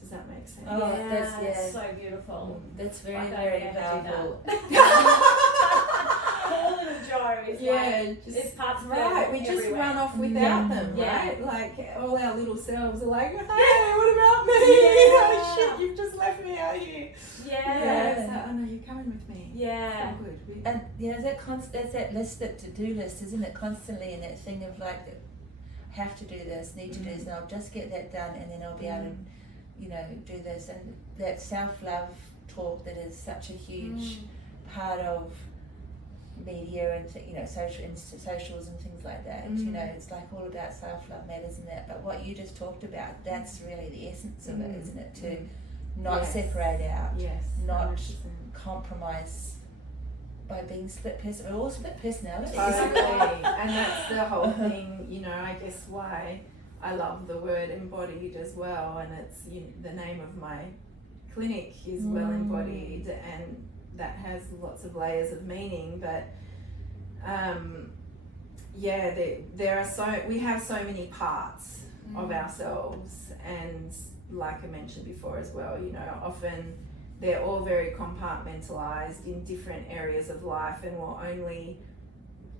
Does that make sense? That's so beautiful. That's very, very powerful. Poor little Jo is it's parts of right. We just everywhere. run off without them, right? Like all our little selves are like, hey, what about me? Oh shit, you've just left me out here. So, oh no, you're coming with me. So good. And there's that list, that to-do list, isn't it? Constantly, and that thing of like, have to do this, need to do this, and I'll just get that done, and then I'll be able to, do this. And that self-love talk that is such a huge part of media and socials and things like that. It's like all about self-love matters, isn't it? But what you just talked about, that's really the essence of it, isn't it? To not separate out, not 100%. Compromise by being split person. We're all split personalities. Totally. And that's the whole thing, I guess why I love the word embodied as well. And it's the name of my clinic is Well Embodied, and that has lots of layers of meaning. But we have so many parts of ourselves, and like I mentioned before as well, often they're all very compartmentalized in different areas of life, and will only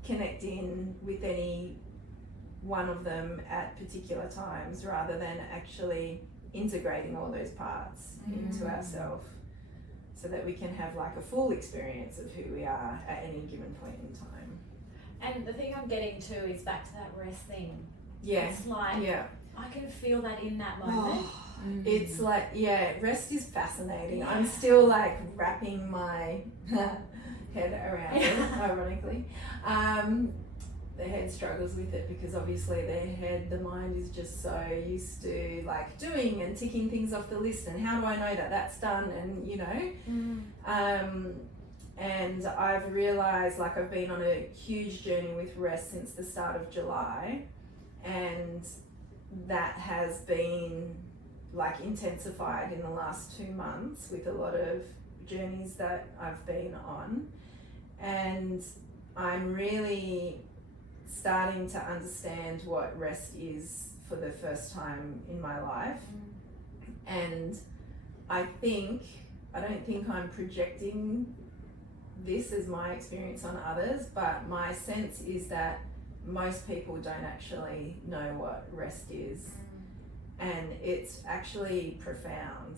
connect in with any one of them at particular times rather than actually integrating all those parts into ourselves, so that we can have like a full experience of who we are at any given point in time. And the thing I'm getting to is back to that rest thing. Yeah. It's like, I can feel that in that moment. It's like, rest is fascinating. Yeah. I'm still like wrapping my head around it, ironically. The head struggles with it because obviously the mind is just so used to like doing and ticking things off the list, and how do I know that that's done, and you know. And I've realized, like, I've been on a huge journey with rest since the start of July, and that has been like intensified in the last 2 months with a lot of journeys that I've been on, and I'm really starting to understand what rest is for the first time in my life. And I don't think I'm projecting this as my experience on others, but my sense is that most people don't actually know what rest is. And it's actually profound,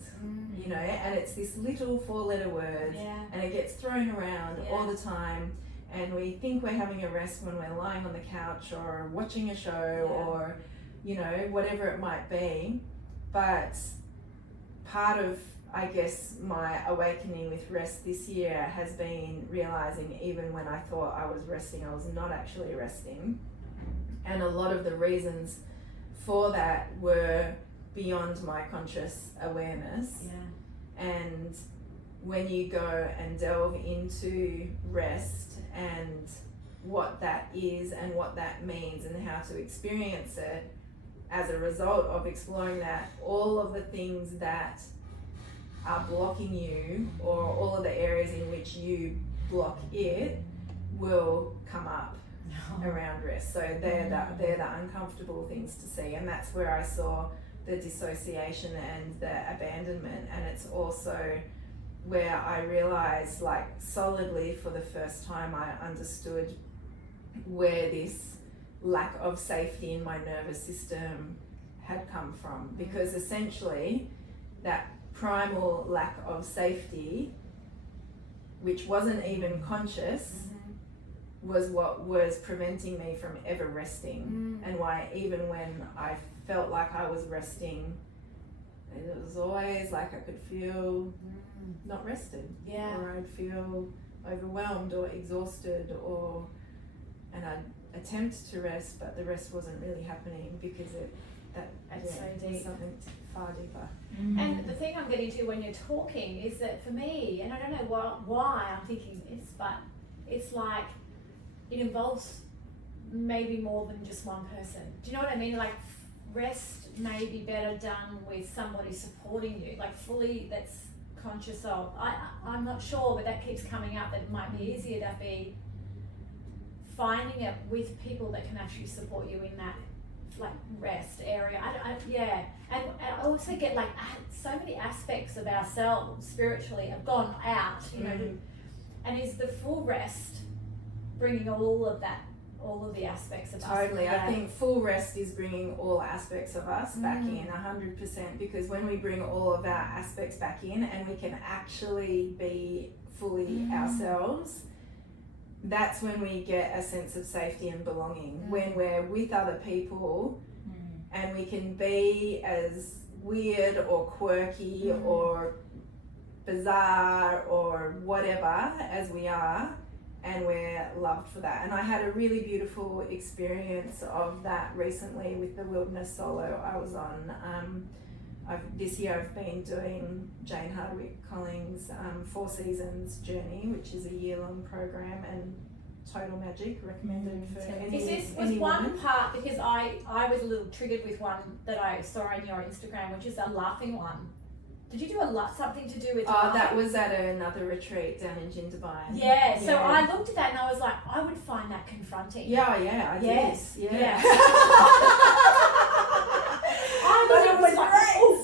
you know, and it's this little 4-letter word, and it gets thrown around all the time, and we think we're having a rest when we're lying on the couch or watching a show or, you know, whatever it might be. But part of, I guess, my awakening with rest this year has been realizing even when I thought I was resting, I was not actually resting. And a lot of the reasons for that were beyond my conscious awareness. And when you go and delve into rest and what that is and what that means and how to experience it as a result of exploring that, all of the things that are blocking you, or all of the areas in which you block it, will come up around rest. So they're the uncomfortable things to see, and that's where I saw the dissociation and the abandonment. And it's also where I realized, like, solidly for the first time, I understood where this lack of safety in my nervous system had come from, because essentially that primal lack of safety, which wasn't even conscious, was what was preventing me from ever resting. And why even when I felt like I was resting, it was always like I could feel not rested, or I'd feel overwhelmed or exhausted, and I'd attempt to rest, but the rest wasn't really happening because it's so deep, something far deeper. And the thing I'm getting to when you're talking is that for me, and I don't know why I'm thinking this, but it's like it involves maybe more than just one person. Do you know what I mean? Like, rest may be better done with somebody supporting you, like fully, that's conscious of. I'm not sure, but that keeps coming up, that it might be easier to be finding it with people that can actually support you in that, like, rest area. And I also get, like, so many aspects of ourselves spiritually have gone out, you know, and is the full rest bringing all of the aspects of us? Totally. I think full rest is bringing all aspects of us back in 100%, because when we bring all of our aspects back in and we can actually be fully ourselves, that's when we get a sense of safety and belonging. When we're with other people and we can be as weird or quirky or bizarre or whatever as we are, and we're loved for that. And I had a really beautiful experience of that recently with the Wilderness Solo I was on. This year I've been doing Jane Hardwick Collins' 4 Seasons journey, which is a year-long program, and total magic, recommended for any one woman. part, because I was a little triggered with one that I saw on your Instagram, which is a laughing one. Did you do something to do with laughing? That was at another retreat down in Jindabyne. Yeah, so I looked at that and I was like, I would find that confronting. I did. Yeah.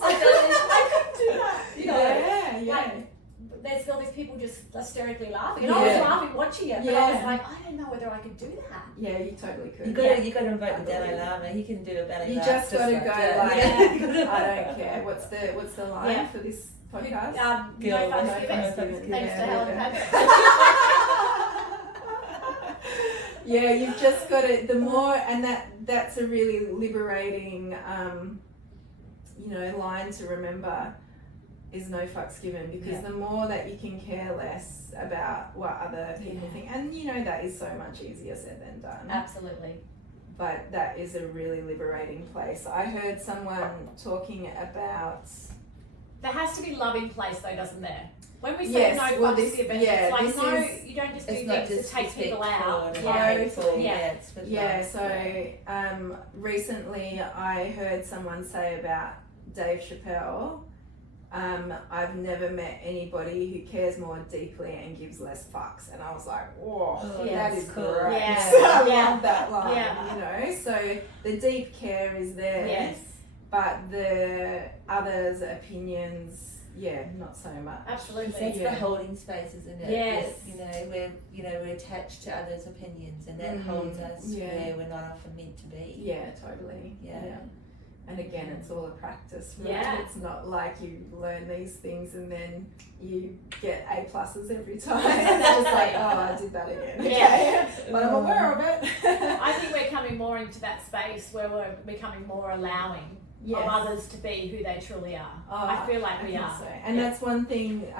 I couldn't do that. You know, like, there's all these people just hysterically laughing, and I was laughing watching it, but I was like, I don't know whether I could do that. Yeah, you totally could. You got to invite the Dalai Lama. He can do a belly You laugh. just got to go that. I don't care. What's the line for this podcast? No fucks given. Thanks to Helen Padarin. Yeah, you've just got to, the more, and that's a really liberating, line to remember, is no fucks given, because the more that you can care less about what other people think, and that is so much easier said than done. Absolutely. But that is a really liberating place. I heard someone talking about... There has to be love in place though, doesn't there? When we say no fucks given, it's like you don't just do things to take people out. So recently I heard someone say about Dave Chappelle, I've never met anybody who cares more deeply and gives less fucks. And I was like, that is cool. great. Yeah. I love that line, So the deep care is there. Yes. But the others' opinions, not so much. Absolutely. That's the holding space, isn't it? Yes. We're attached to others' opinions, and that holds us where we're not often meant to be. Yeah, totally. Yeah. And again, it's all a practice, right? Yeah. It's not like you learn these things and then you get A+ every time. It's just like, I did that again. Yeah. But I'm aware of it. I think we're coming more into that space where we're becoming more allowing of others to be who they truly are. I feel like we are. So. And that's one thing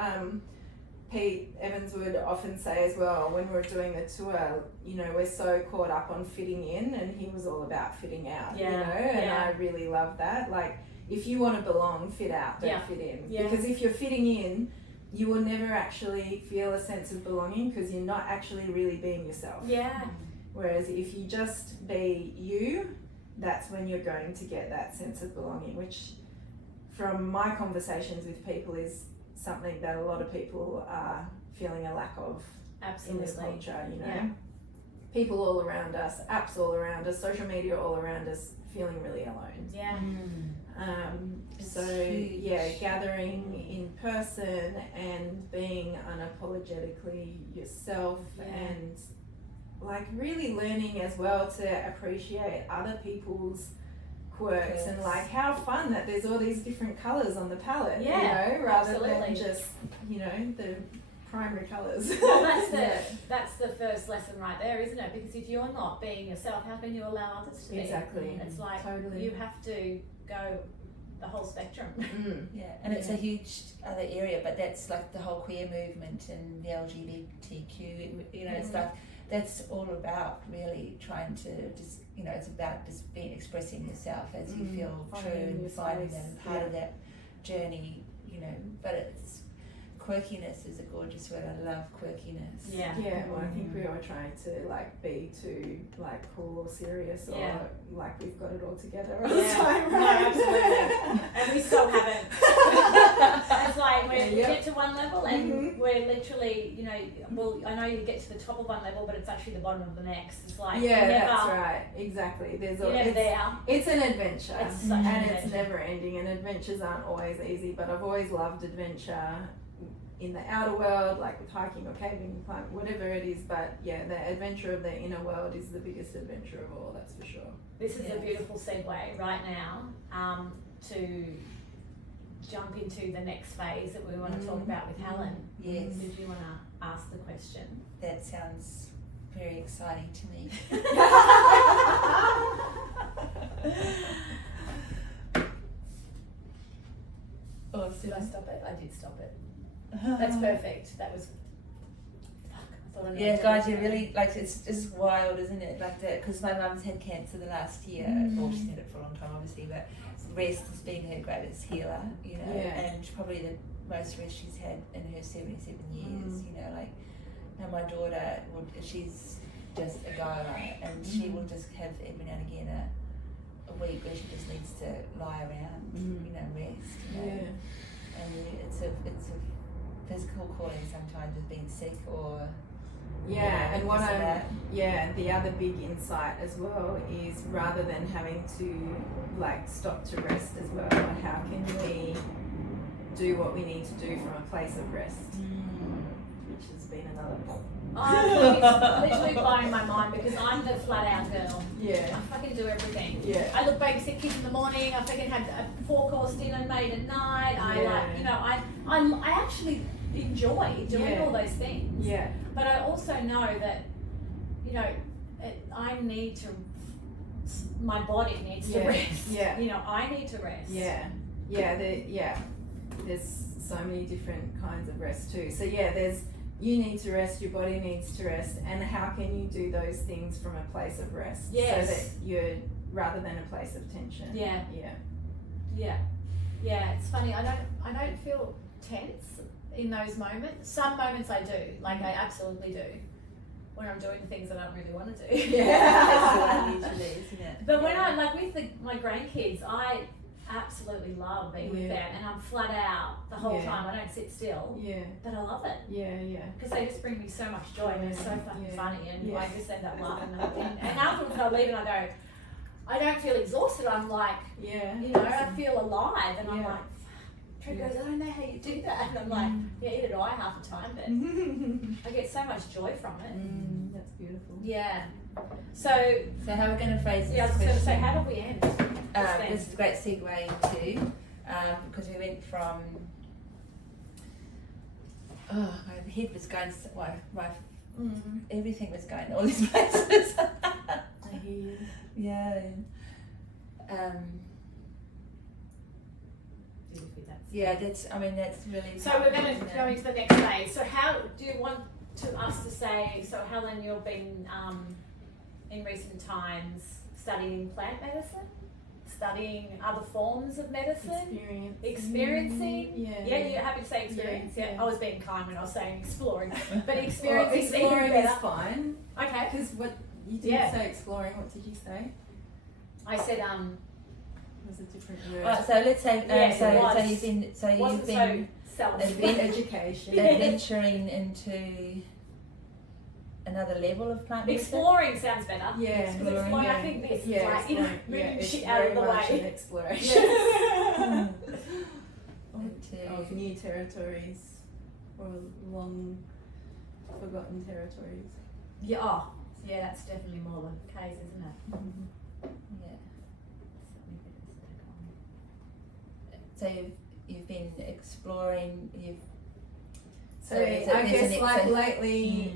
Pete Evans would often say as well when we're doing the tour, we're so caught up on fitting in, and he was all about fitting out, and I really love that. Like, if you want to belong, fit out, don't fit in. Yeah. Because if you're fitting in, you will never actually feel a sense of belonging because you're not actually really being yourself. Yeah. Whereas if you just be you, that's when you're going to get that sense of belonging, which from my conversations with people is something that a lot of people are feeling a lack of in this culture, People all around us, apps all around us, social media all around us, feeling really alone. Yeah. Gathering in person and being unapologetically yourself and like really learning as well to appreciate other people's quirks and like how fun that there's all these different colours on the palette, rather than just, the primary colours. Well, that's the first lesson right there, isn't it? Because if you're not being yourself, how can you allow others to be? Exactly. It's like totally. You have to go the whole spectrum. And it's a huge other area, but that's like the whole queer movement and the LGBTQ, it's like that's all about really trying to just, it's about just expressing yourself as you feel true and finding that and part of that journey, but it's quirkiness is a gorgeous word. I love quirkiness. Yeah. Well, I think we are trying to be too cool or serious or like we've got it all together all the time, right? No, absolutely. And we still haven't. It's like we get to one level and we're literally, I know you get to the top of one level, but it's actually the bottom of the next. It's like that's right. Exactly. It's an adventure, it's such an adventure. It's never ending. And adventures aren't always easy, but I've always loved adventure in the outer world, like with hiking or caving, climbing, whatever it is. But the adventure of the inner world is the biggest adventure of all. That's for sure. This is a beautiful segue right now to jump into the next phase that we want to talk about with Helen. Yes. Did you want to ask the question? That sounds very exciting to me. Did I stop it? I did stop it. That's perfect. That was. Guys, you really it's wild, isn't it? Like that, because my mum's had cancer the last year. Well, she's had it for a long time, obviously, but rest has been her greatest healer, and probably the most rest she's had in her 77 years. Now my daughter she's just a goer, and she will just have every now and again a week where she just needs to lie around, rest. And it's a physical calling sometimes of being sick or. And the other big insight as well is rather than having to stop to rest as well, how can we do what we need to do from a place of rest? which has been another. It's literally blowing my mind because I'm the flat out girl. Yeah. I fucking do everything. Yeah. I look babysit kids in the morning. I fucking had a 4-course dinner made at night. I actually enjoy doing all those things. Yeah. But I also know that, I need to. My body needs to rest. Yeah. I need to rest. Yeah. There's so many different kinds of rest too. So you need to rest, your body needs to rest, and how can you do those things from a place of rest? Yes. So that you're rather than a place of tension. Yeah. Yeah. Yeah. Yeah. It's funny. I don't feel tense in those moments. Some moments I do. Like I absolutely do. When I'm doing things that I don't really want to do. That's the one usually, isn't it? But when I with my grandkids, I absolutely love being with them, and I'm flat out the whole time. I don't sit still. Yeah. But I love it. Yeah. Because they just bring me so much joy, and they're so fucking funny, and I just end up laughing. And afterwards, I leave and I don't feel exhausted. I'm like, I feel alive, and I'm like. Trey goes, I don't know how you do that. And I'm like, either do I half the time, but I get so much joy from it. That's beautiful. Yeah. So how we're going to phrase this I was going to say, how do we end? This is a great segue into, because we went from, my head was going, everything was going all these places. I hear you. Yeah. That's really. So we're going to go into the next phase. So how do you want us to say, so Helen, you've been in recent times studying plant medicine, studying other forms of medicine, experiencing. You're happy to say experience. Yeah. I was being kind when I was saying exploring, but experiencing exploring is fine. Okay. Because what you didn't say exploring. What did you say? I said was a different word. So let's say you've been education, adventuring into another level of plant medicine. Exploring sounds better. Yeah, exploring. I think this is like moving shit out of the way. An exploration of new territories or long forgotten territories. Yeah. That's definitely more the case, isn't it? Yeah. So you've been exploring. I guess lately,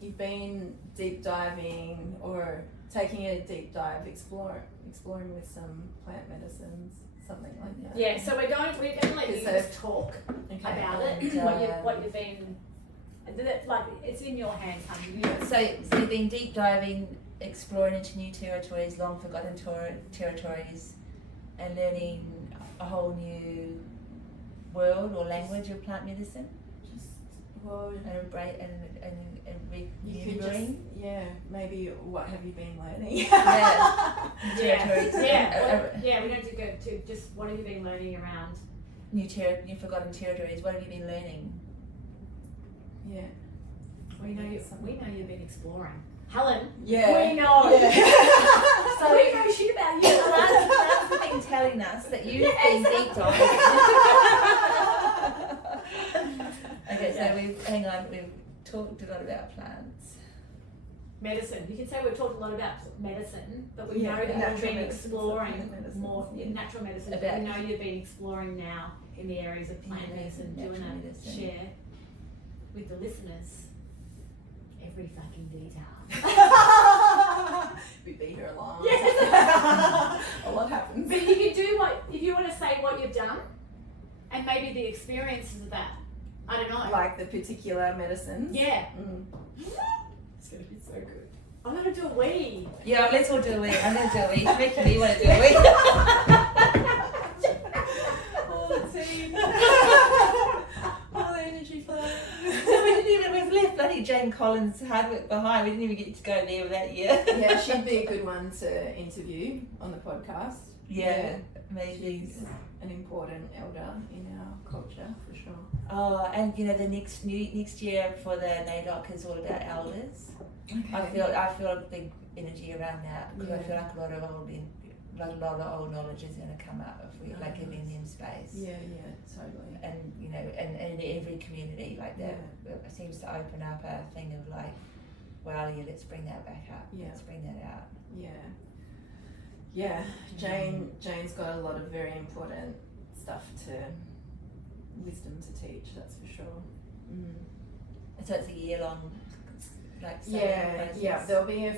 you've been deep diving or taking a deep dive, exploring with some plant medicines, something like that. Yeah. So we're going to let you just talk about it. What you've been. Like it's in your hands, honey. So you've been deep diving, exploring into new territories, long forgotten territories, and learning a whole new world or language of plant medicine. Maybe what have you been learning? Territories. We don't do go to just what have you been learning around new forgotten territories. What have you been learning? Yeah. We know you've been exploring. Helen. Yeah. We know. Yeah. So we know shit about you. That's been telling us that you've been deep diving. Okay, so we've talked a lot about plants. Medicine. You can say we've talked a lot about medicine, but we know that you've been exploring more natural medicine. But we know you've been exploring now in the areas of plant medicine. Do you want to share with the listeners every fucking detail? We beat her along. Yes. A lot happens. But you can do if you want to say what you've done and maybe the experiences of that. I don't know. Like the particular medicines? Yeah. It's going to be so good. I'm going to do a wee. Yeah, let's all do a wee. I'm going to do a wee. Making me want to do a wee. All the team. All the energy flow. So we've left bloody Jane Collins' hard work behind. We didn't even get to go there that year. Yeah, she'd be a good one to interview on the podcast. Yeah, maybe. She's an important elder in our culture, for sure. Oh, and the next year for the NAIDOC is all about elders. Okay. I feel a big energy around that because I feel like a lot of like a lot of old knowledge is going to come up if we like giving them space. Yeah, totally. And you know, and in every community like that, it seems to open up a thing of like, well, yeah, let's bring that back up. Yeah. Let's bring that out. Yeah. Jane's got a lot of very important stuff wisdom to teach. That's for sure. So it's a year-long, like yeah. There'll be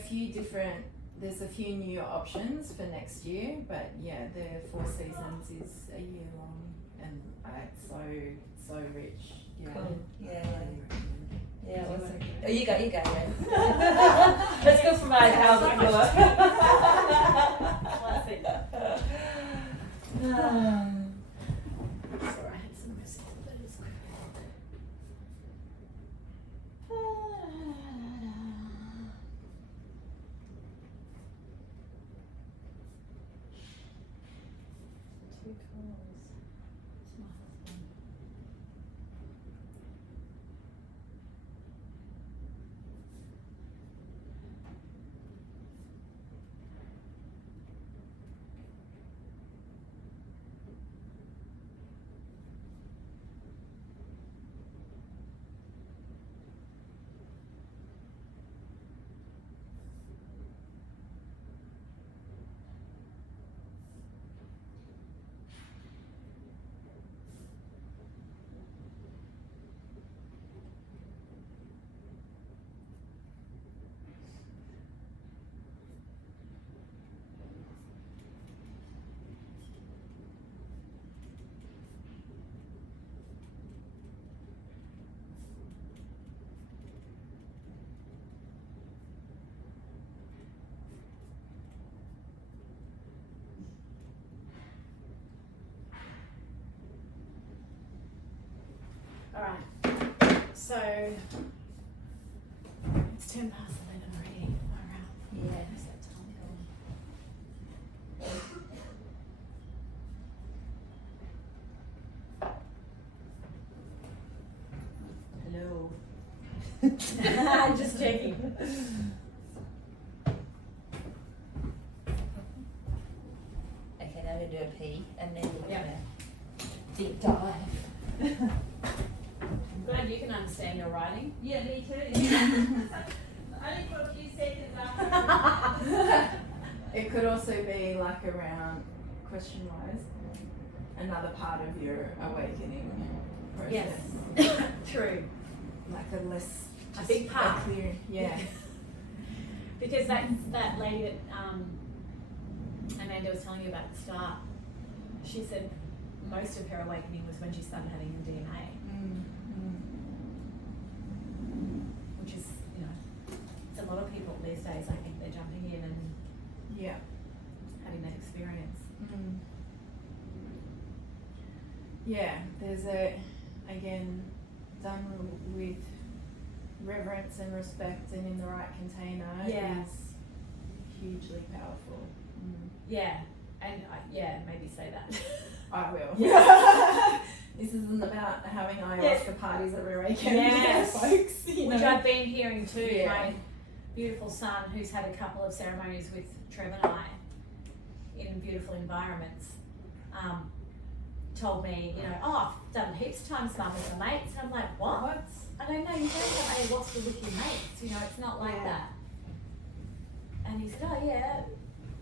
there's a few new options for next year, but yeah, the 4 seasons is a year long, and it's so rich. Yeah. Cool. Yeah. Yeah. Awesome. Oh, you go. Let's go for my house at work. Classic. Sorry, I had some messages. Two calls. It's my husband. Alright, so it's 10 past 11 already. Wow. Yeah. Where's that time Hello. gone? I'm just checking. Okay, now we do a pee, and then we're Yeah. gonna deep dive. I'm glad you can understand your writing. Yeah, me too. Only for a few seconds after. It could also be like around question wise, another part of your awakening process. Yes. True. Like a less A big part. clear. Yeah. Because that lady that Amanda was telling you about at the start, she said most of her awakening was when she started having the DNA. Which is, you know, it's a lot of people these days, I think they're jumping in and having that experience. Yeah, there's again, done with reverence and respect and in the right container Yeah. is hugely powerful. Yeah, and maybe say that. I will. Yeah. This isn't about having ayahuasca Yes. parties every weekend, Yes. folks. You Which know. I've been hearing too. Yeah. My beautiful son, who's had a couple of ceremonies with Trevor and I in beautiful environments, told me, you know, oh, I've done heaps of times Mum with my mates. And I'm like, what? I don't know, you don't have ayahuasca with your mates, you know, it's not like that. And he said, oh yeah.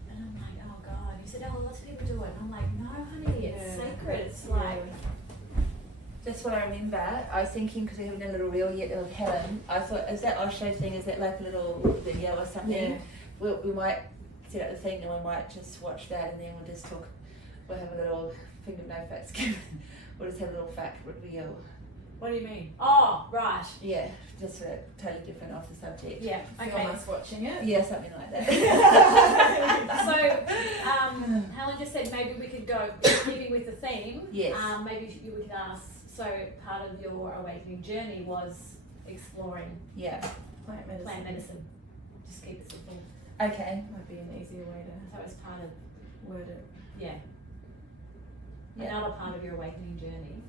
And I'm like, oh God. He said, oh, lots of people do it. And I'm like, no, honey, it's sacred. It's like, That's what I remember. I was thinking, because we haven't done a little reel yet of Helen, I thought, is that Osho thing, is that like a little video or something? Yeah. We might set up the thing and we might just watch that, and then we'll just talk, we'll have a little finger no facts given. We'll just have a little fact reveal. what do you mean? Oh, right. Yeah, just totally different off the subject. Yeah, Film okay. us watching it. Yeah, something like that. So, Helen just said maybe we could go, keeping with the theme, Yes. maybe we could ask, so part of your awakening journey was exploring Yeah. Plant medicine. plant medicine. Just keep it simple. Okay. Might be an easier way So it's part of, to word it. yeah, Yeah. another part of your awakening journey.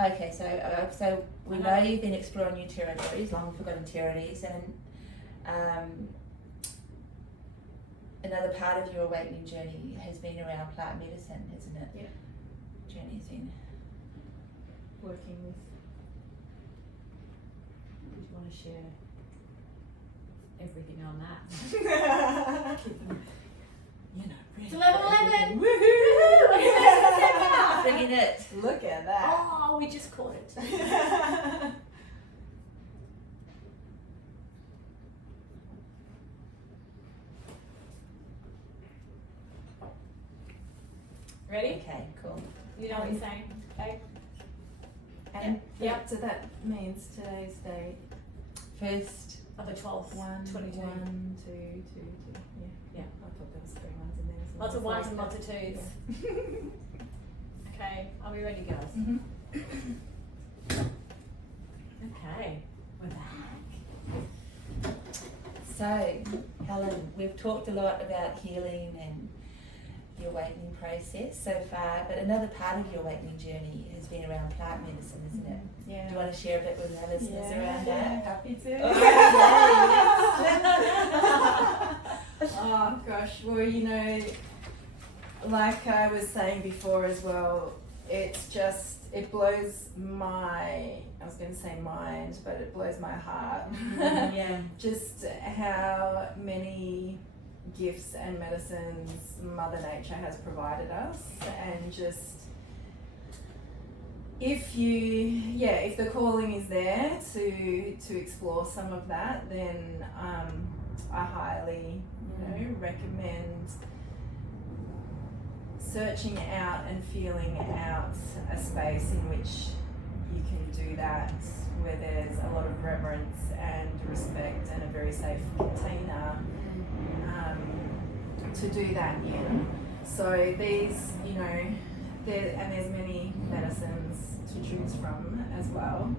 Okay, so we know you've been exploring new territories, long forgotten territories, and Another part of your awakening journey has been around plant medicine, hasn't it? Yeah. Journey's been Working with. Did you want to share everything on that? It's 11:11. Woohoo! Bringing it. Look at that. Oh, we just caught it. Ready? Okay, cool. You know what you're saying? Okay. And Yeah. so that means today's date. First, Of the 12th, 1, 22. 1, 2, 2, 2. Yeah. Yeah. I thought there was 3 ones in there. So Lots of it's ones like and lots of twos. Okay, are we ready, girls? Mhm. Okay, we're back. So, Helen, we've talked a lot about healing and your awakening process so far, but another part of your awakening journey has been around plant medicine, isn't it? Yeah. Do you want to share a bit with our listeners around that? Happy to. Okay. Oh gosh, well, you know, like I was saying before as well, it's just, it blows my, I was going to say mind, but it blows my heart. Yeah. Just how many gifts and medicines Mother Nature has provided us, and just if the calling is there to explore some of that, then I highly recommend searching out and feeling out a space in which you can do that, where there's a lot of reverence and respect and a very safe container to do that in. So these, there's many medicines to choose from as well.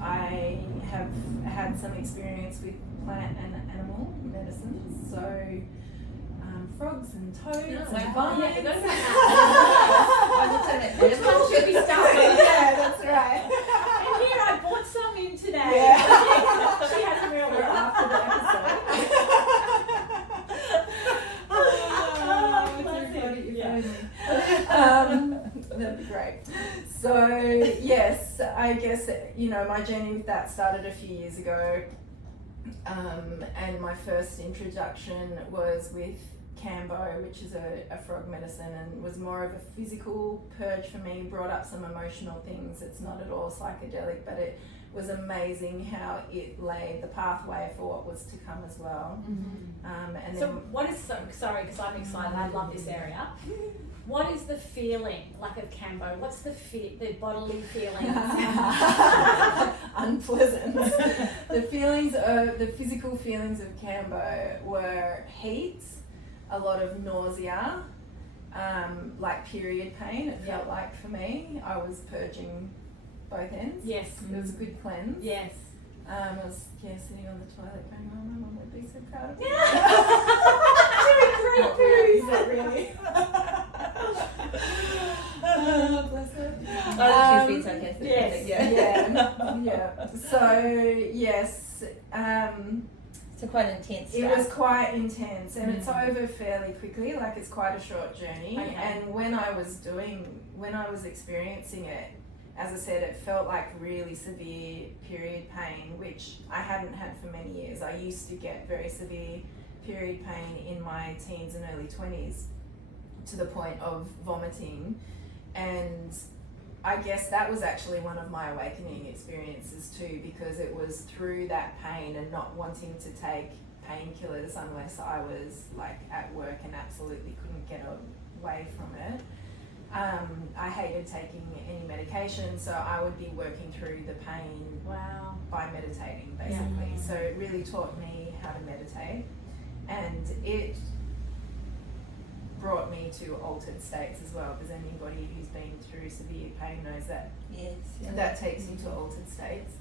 I have had some experience with plant and animal medicines, so frogs and toads and Yeah, vines. forgot about that. Which one should we start with? Yeah, that's right. And here I bought some in today. Yeah. She hasn't Or realised. after the episode. That'd be great. So yes, I guess my journey with that started a few years ago, and my first introduction was with Cambo, which is a frog medicine, and was more of a physical purge for me. Brought up some emotional things. It's not at all psychedelic, but it was amazing how it laid the pathway for what was to come as well. And then So what is, sorry, because I'm excited, I love this area. What is the feeling like of Cambo? What's the bodily feelings? unpleasant. The physical feelings of Cambo were heat, a lot of nausea, like period pain. It felt like for me, I was purging both ends. Yes. It was a good cleanse. Yes. I was sitting on the toilet going, oh, my mum would be so proud of me. Doing great Is that really? Bless her. Oh, she's been sarcastic. Yes. Yeah. So yes, So quite intense. it was quite intense, and it's over fairly quickly. Like, it's quite a short journey. Okay. And when I was experiencing it, as I said, it felt like really severe period pain, which I hadn't had for many years. I used to get very severe period pain in my teens and early 20s, to the point of vomiting. And I guess that was actually one of my awakening experiences too, because it was through that pain and not wanting to take painkillers unless I was like at work and absolutely couldn't get away from it. I hated taking any medication, so I would be working through the pain by meditating, basically. So it really taught me how to meditate, and it brought me to altered states as well, because anybody who's been through severe pain knows that that takes you to altered states.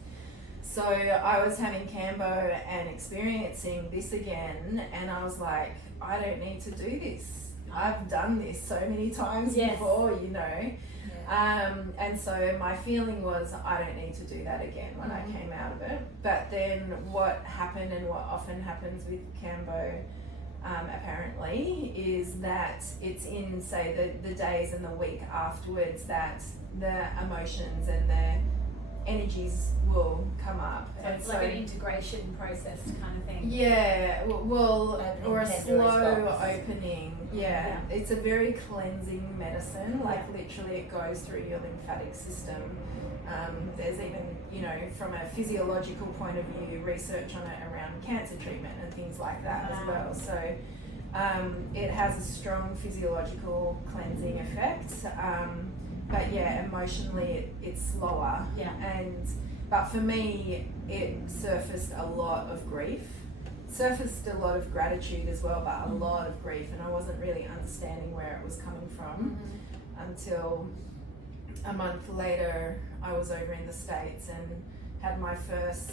So I was having Cambo and experiencing this again, and I was like, I don't need to do this. I've done this so many times before, And so my feeling was I don't need to do that again when I came out of it. But then what happened, and what often happens with Cambo apparently, is that it's in, say, the days and the week afterwards that the emotions and the energies will come up. So it's like an integration process kind of thing. Yeah, well, or a slow response. opening. Yeah, it's a very cleansing medicine. Like literally, it goes through your lymphatic system. There's even, you know, from a physiological point of view, research on it around cancer treatment and things like that as well. So it has a strong physiological cleansing effect. But yeah, emotionally it's slower. Yeah. But for me, it surfaced a lot of grief. Surfaced a lot of gratitude as well, but a lot of grief, and I wasn't really understanding where it was coming from until a month later I was over in the States and had my first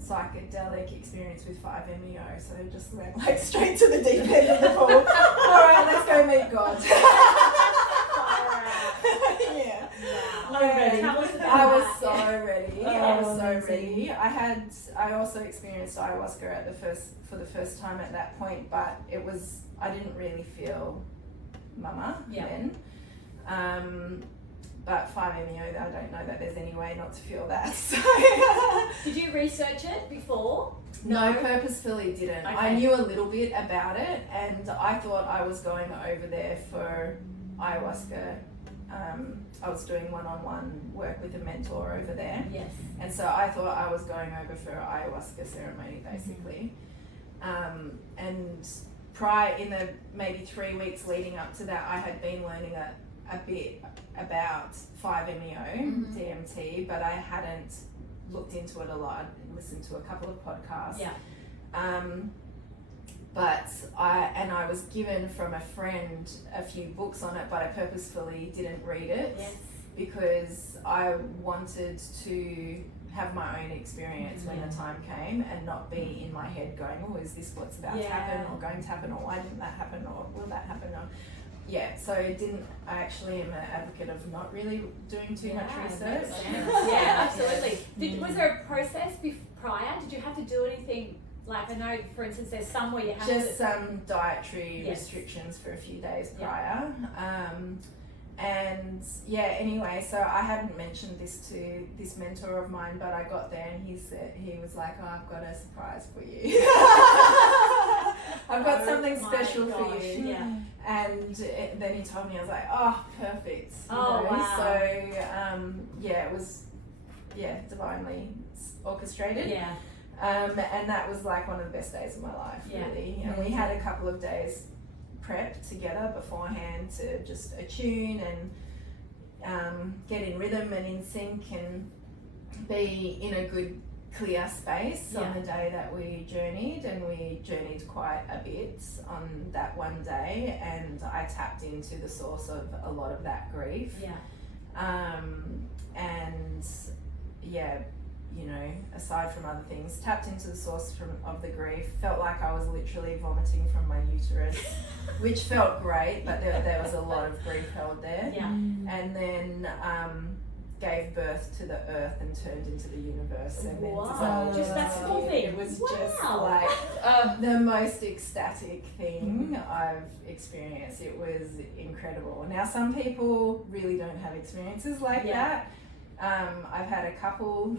psychedelic experience with 5-MeO, so I just went like straight to the deep end of the pool. Alright, let's go meet God. Yeah. Wow. Ready. Tell us about I was that. so ready. Oh, I was so amazing. ready. I also experienced ayahuasca for the first time at that point, but I didn't really feel mama then. But 5-MeO, I don't know that there's any way not to feel that. So. Did you research it before? No, purposefully didn't. Okay. I knew a little bit about it, and I thought I was going over there for ayahuasca. I was doing one-on-one work with a mentor over there. Yes. And so I thought I was going over for an ayahuasca ceremony, basically. And in the maybe 3 weeks leading up to that, I had been learning a bit about 5-MeO, DMT, but I hadn't looked into it a lot. I'd listened to a couple of podcasts. Yeah. But I was given from a friend a few books on it, but I purposefully didn't read it. Yes. Because I wanted to have my own experience when the time came and not be in my head going, oh, is this what's about to happen or going to happen, or why didn't that happen, or will that happen? So I actually am an advocate of not really doing too much research. Yeah, absolutely. Was there a process prior? Did you have to do anything? Like, I know, for instance, there's somewhere you have just some dietary restrictions for a few days prior. Anyway, so I hadn't mentioned this to this mentor of mine, but I got there and he was like, oh, I've got a surprise for you. I've got something special for you. Yeah. And then he told me, I was like, oh, perfect. Wow. So, it was, divinely orchestrated. Yeah. And that was like one of the best days of my life, really. And we had a couple of days prep together beforehand to just attune and get in rhythm and in sync and be in a good clear space on the day that we journeyed, and we journeyed quite a bit on that one day, and I tapped into the source of a lot of that grief. Aside from other things, tapped into the source of the grief, felt like I was literally vomiting from my uterus, which felt great, but there was a lot of grief held there. And then gave birth to the earth and turned into the universe, and then dissolved. Just that small thing. It was just like the most ecstatic thing I've experienced. It was incredible. Now, some people really don't have experiences like that. I've had a couple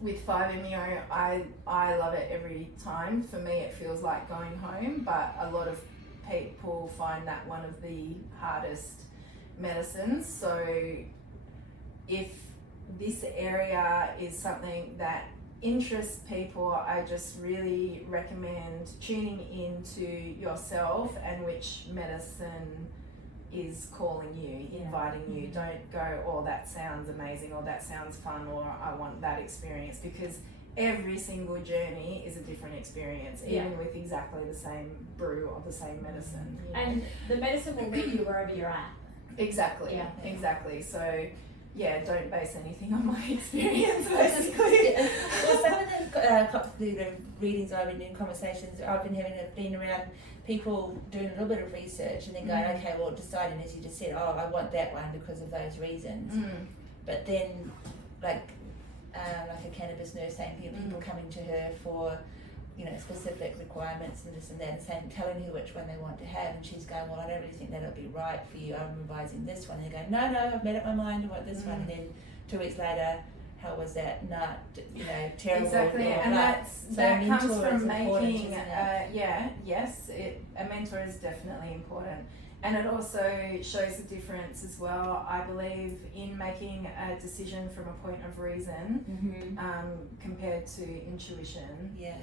with 5-MeO. I love it every time. For me, it feels like going home, but a lot of people find that one of the hardest medicines. So if this area is something that interests people, I just really recommend tuning into yourself and which medicine is calling you, inviting you. Don't go, oh, that sounds amazing, or that sounds fun, or I want that experience, because every single journey is a different experience, even with exactly the same brew of the same medicine. And the medicine will meet you wherever you're at. Exactly. So don't base anything on my experience, basically. Well, some of the readings I've been doing, conversations I've been having have been around people doing a little bit of research and then going, okay, well, deciding, as you just said, oh, I want that one because of those reasons. But then, like a cannabis nurse saying, people coming to her for, specific requirements and this and that, and saying, telling her which one they want to have, and she's going, well, I don't really think that'll be right for you, I'm revising this one. And they're going, no, I've made up my mind, I want this one. And then 2 weeks later, how was that? Not, terrible. Exactly, and so that comes from making, making, a mentor is definitely important. And it also shows the difference as well, I believe, in making a decision from a point of reason compared to intuition. Yeah.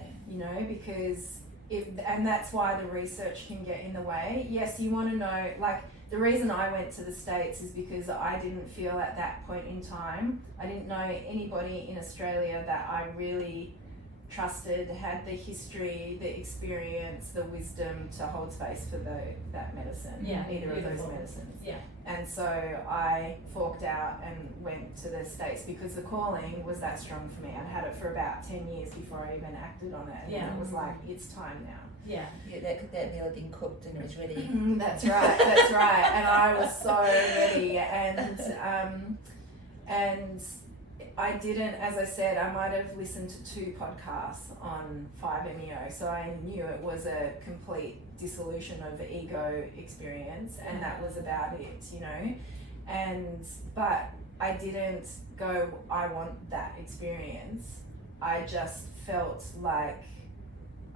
Because and that's why the research can get in the way. Yes, you want to know, like, the reason I went to the States is because I didn't feel at that point in time, I didn't know anybody in Australia that I really trusted, had the history, the experience, the wisdom to hold space for that medicine, either of those medicines. Yeah. And so I forked out and went to the States because the calling was that strong for me. I'd had it for about 10 years before I even acted on it, and then it was like, it's time now. Yeah. That meal had been cooked and it was ready. That's right. And I was so ready, and I didn't, as I said, I might have listened to 2 podcasts on 5-MeO, so I knew it was a complete dissolution of the ego experience, and that was about it, but I didn't go, I want that experience. I just felt like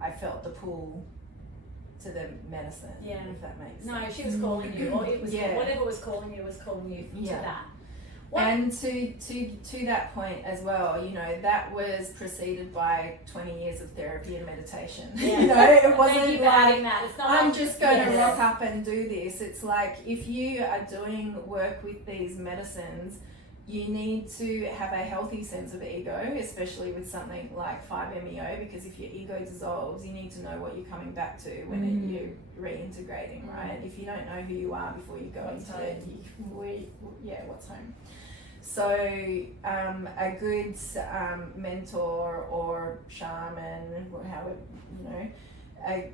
I felt the pull to the medicine, if that makes sense. No, she was calling you, or it was whatever was calling you to that. And to that point as well, that was preceded by 20 years of therapy and meditation. Yeah. It wasn't like, it's not I'm just going to rock up and do this. It's like, if you are doing work with these medicines, you need to have a healthy sense of ego, especially with something like 5-MeO, because if your ego dissolves, you need to know what you're coming back to when you're reintegrating, right? If you don't know who you are before you go into it, what's home? So a good mentor or shaman, or however,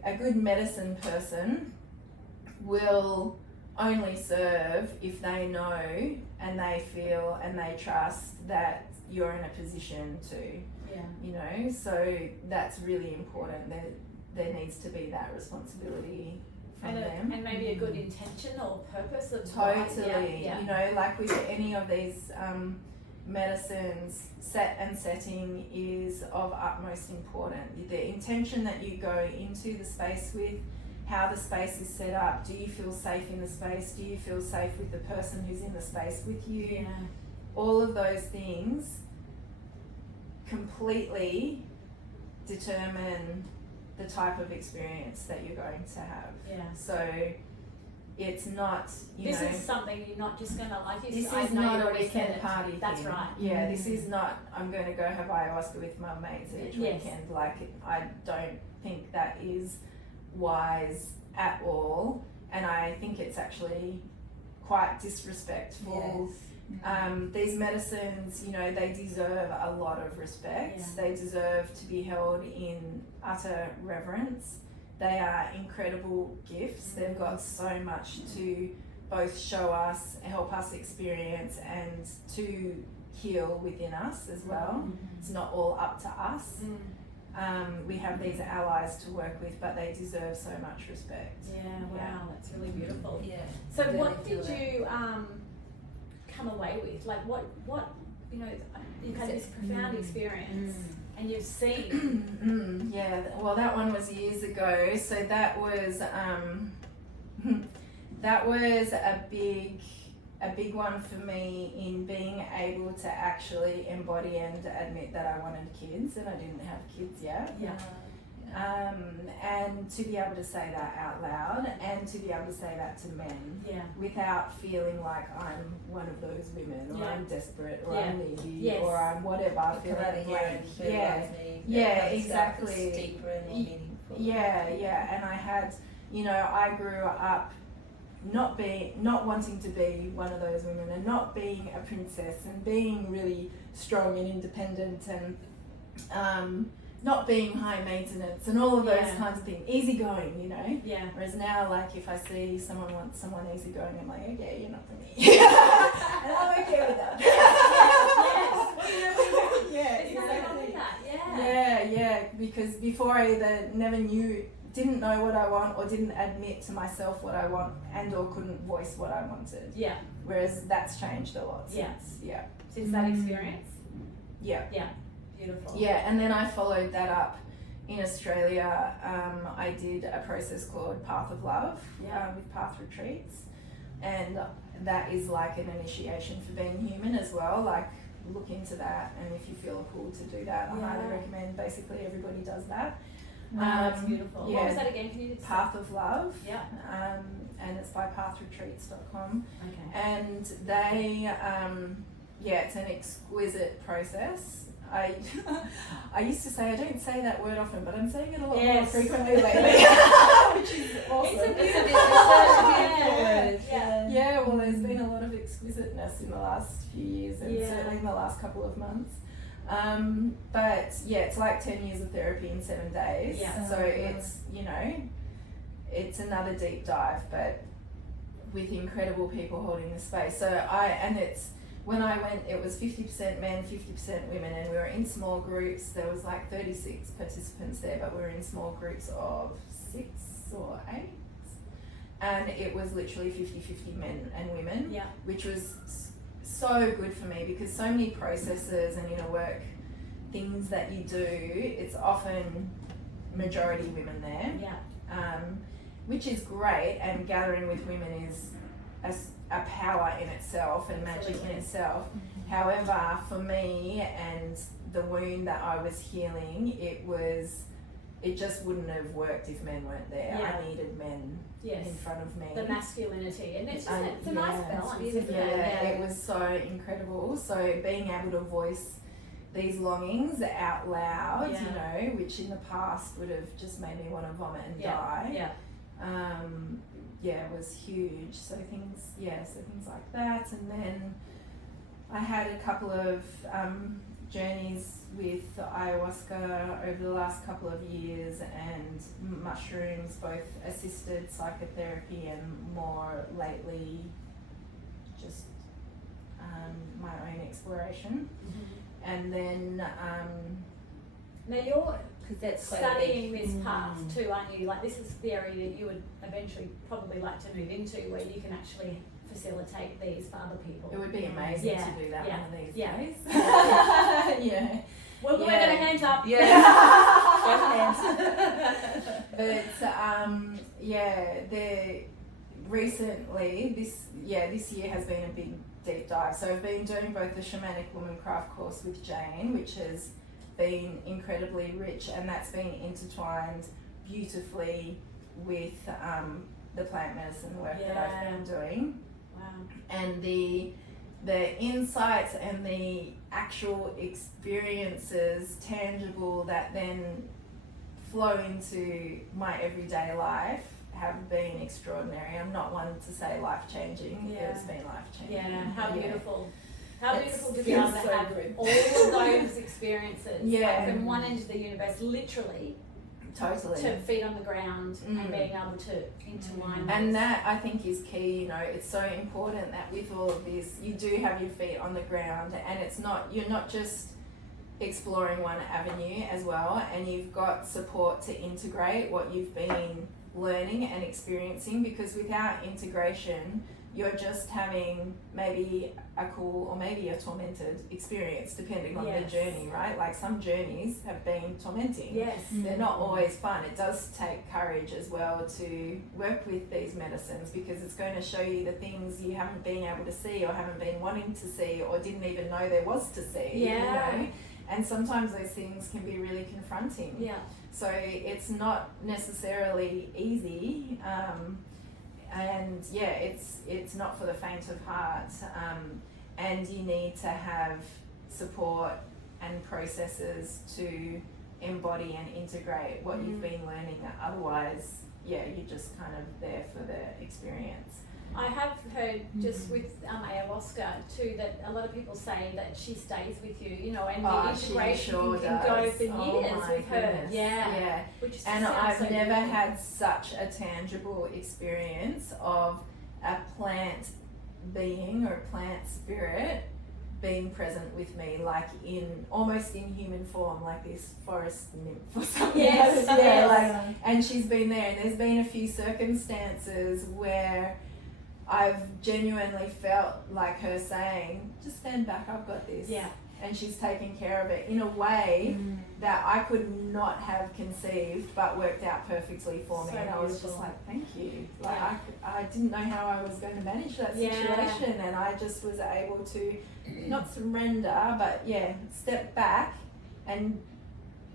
a good medicine person will only serve if they know and they feel and they trust that you're in a position to, so that's really important. There needs to be that responsibility from them. And maybe a good intention or purpose of totally, like with any of these medicines, setting is of utmost importance. The intention that you go into the space with, how the space is set up, do you feel safe in the space, do you feel safe with the person who's in the space with you, all of those things completely determine the type of experience that you're going to have. So it's not, this is something you're not just gonna this is not a weekend party That's thing. right. This is not, I'm going to go have ayahuasca with my mates each weekend. Like, I don't think that is wise at all, and I think it's actually quite disrespectful. These medicines, they deserve a lot of respect. They deserve to be held in utter reverence. They are incredible gifts. They've got so much to both show us, help us experience, and to heal within us as well. It's not all up to us. We have these allies to work with, but they deserve so much respect. Wow, that's really beautiful. So really what did you come away with? Like, what you've had this profound experience and you've seen. Well, that one was years ago, so that was a big one for me, in being able to actually embody and admit that I wanted kids, and I didn't have kids yet. And to be able to say that out loud, and to be able to say that to men, without feeling like I'm one of those women, or I'm desperate, or I'm needy, or I'm whatever. Exactly. Deeper and more meaningful. And I had, I grew up not wanting to be one of those women, and not being a princess, and being really strong and independent, and not being high maintenance, and all of those kinds of things, easygoing, you know. Yeah. Whereas now, like, if I see someone wants someone easygoing, I'm like, okay, you're not for me, and I'm okay with that. Yeah, because before I either didn't know what I want, or didn't admit to myself what I want, and or couldn't voice what I wanted. Yeah. Whereas that's changed a lot since. Since that experience. Yeah. Beautiful. Yeah, and then I followed that up in Australia. I did a process called Path of Love with Path Retreats, and that is like an initiation for being human as well. Like, look into that, and if you feel a pull to do that, I highly recommend. Basically, everybody does that. That's beautiful. Yeah. What was that again? Can you just Path of Love. Yeah. And it's by pathretreats.com. Okay. And they, it's an exquisite process. I used to say, I don't say that word often, but I'm saying it a lot more frequently lately, which is awesome. It's a beautiful Yeah, well, there's been a lot of exquisiteness in the last few years, and certainly in the last couple of months. But it's like 10 years of therapy in 7 days. Yeah. So it's, you know, it's another deep dive, but with incredible people holding the space. So when I went, it was 50% men, 50% women, and we were in small groups. There was like 36 participants there, but we were in small groups of 6 or 8. And it was literally 50-50 men and women, which was so good for me, because so many processes and inner work things that you do, it's often majority women there, which is great, and gathering with women is a power in itself and magic in itself. However, for me and the wound that I was healing, it just wouldn't have worked if men weren't there. I needed men in front of me. The masculinity, and it's just it's a nice balance, isn't it? It was so incredible. So being able to voice these longings out loud, you know, which in the past would have just made me want to vomit and die. Was huge. So things like that. And then I had a couple of journeys with ayahuasca over the last couple of years, and mushrooms, both assisted psychotherapy and more lately just my own exploration. And then now you're studying this path too, aren't you? Like, this is the area that you would eventually probably like to move into, where you can actually facilitate these for other people. It would be amazing to do that one of these days. We're going to hands up. But recently, this year has been a big deep dive. So I've been doing both the Shamanic Woman Craft course with Jane, which has been incredibly rich, and that's been intertwined beautifully with the plant medicine work that I've been doing. Wow. And the insights and the actual experiences, tangible, that then flow into my everyday life, have been extraordinary. I'm not one to say life-changing. It's been life-changing. Yeah, how beautiful. How beautiful to be able to have all of those experiences, like from one end of the universe, literally, to feet on the ground and being able to intertwine. And that, I think, is key. You know, it's so important that with all of this, you do have your feet on the ground, and you're not just exploring one avenue as well, and you've got support to integrate what you've been learning and experiencing, because without integration, you're just having maybe a cool or maybe a tormented experience, depending on the journey, right? Like, some journeys have been tormenting. They're not always fun. It does take courage as well to work with these medicines, because it's going to show you the things you haven't been able to see, or haven't been wanting to see, or didn't even know there was to see. You know? And sometimes those things can be really confronting. So it's not necessarily easy. And it's not for the faint of heart, and you need to have support and processes to embody and integrate what you've been learning. Otherwise, yeah, you're just kind of there for the experience. I have heard just with ayahuasca too that a lot of people say that she stays with you, you know, and the integration can go for years with her. Yeah. Which just and sounds I've so never beautiful. had such a tangible experience of a plant being or a plant spirit being present with me, like almost in human form, like this forest nymph or something. Yes, like, and she's been there, and there's been a few circumstances where I've genuinely felt like her saying, just stand back, I've got this. Yeah. And she's taken care of it in a way that I could not have conceived, but worked out perfectly for me. So And I was just beautiful. like, thank you. Like I didn't know how I was going to manage that situation, and I just was able to not surrender, but step back and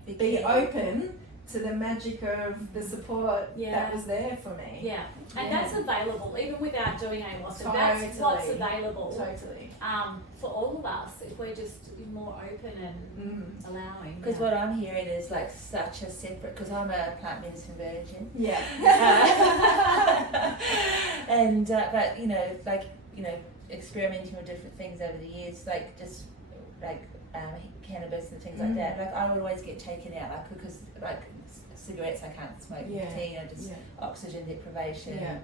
be open to the magic of the support that was there for me. Yeah, and that's available even without doing ayahuasca. Totally. That's what's available. Totally. For all of us, if we're just more open and allowing. Because what I'm hearing is like such a separate, because I'm a plant medicine virgin. Yeah. And but experimenting with different things over the years, like just like cannabis and things like that. Like I would always get taken out, like because like cigarettes I can't smoke, nicotine, or just oxygen deprivation,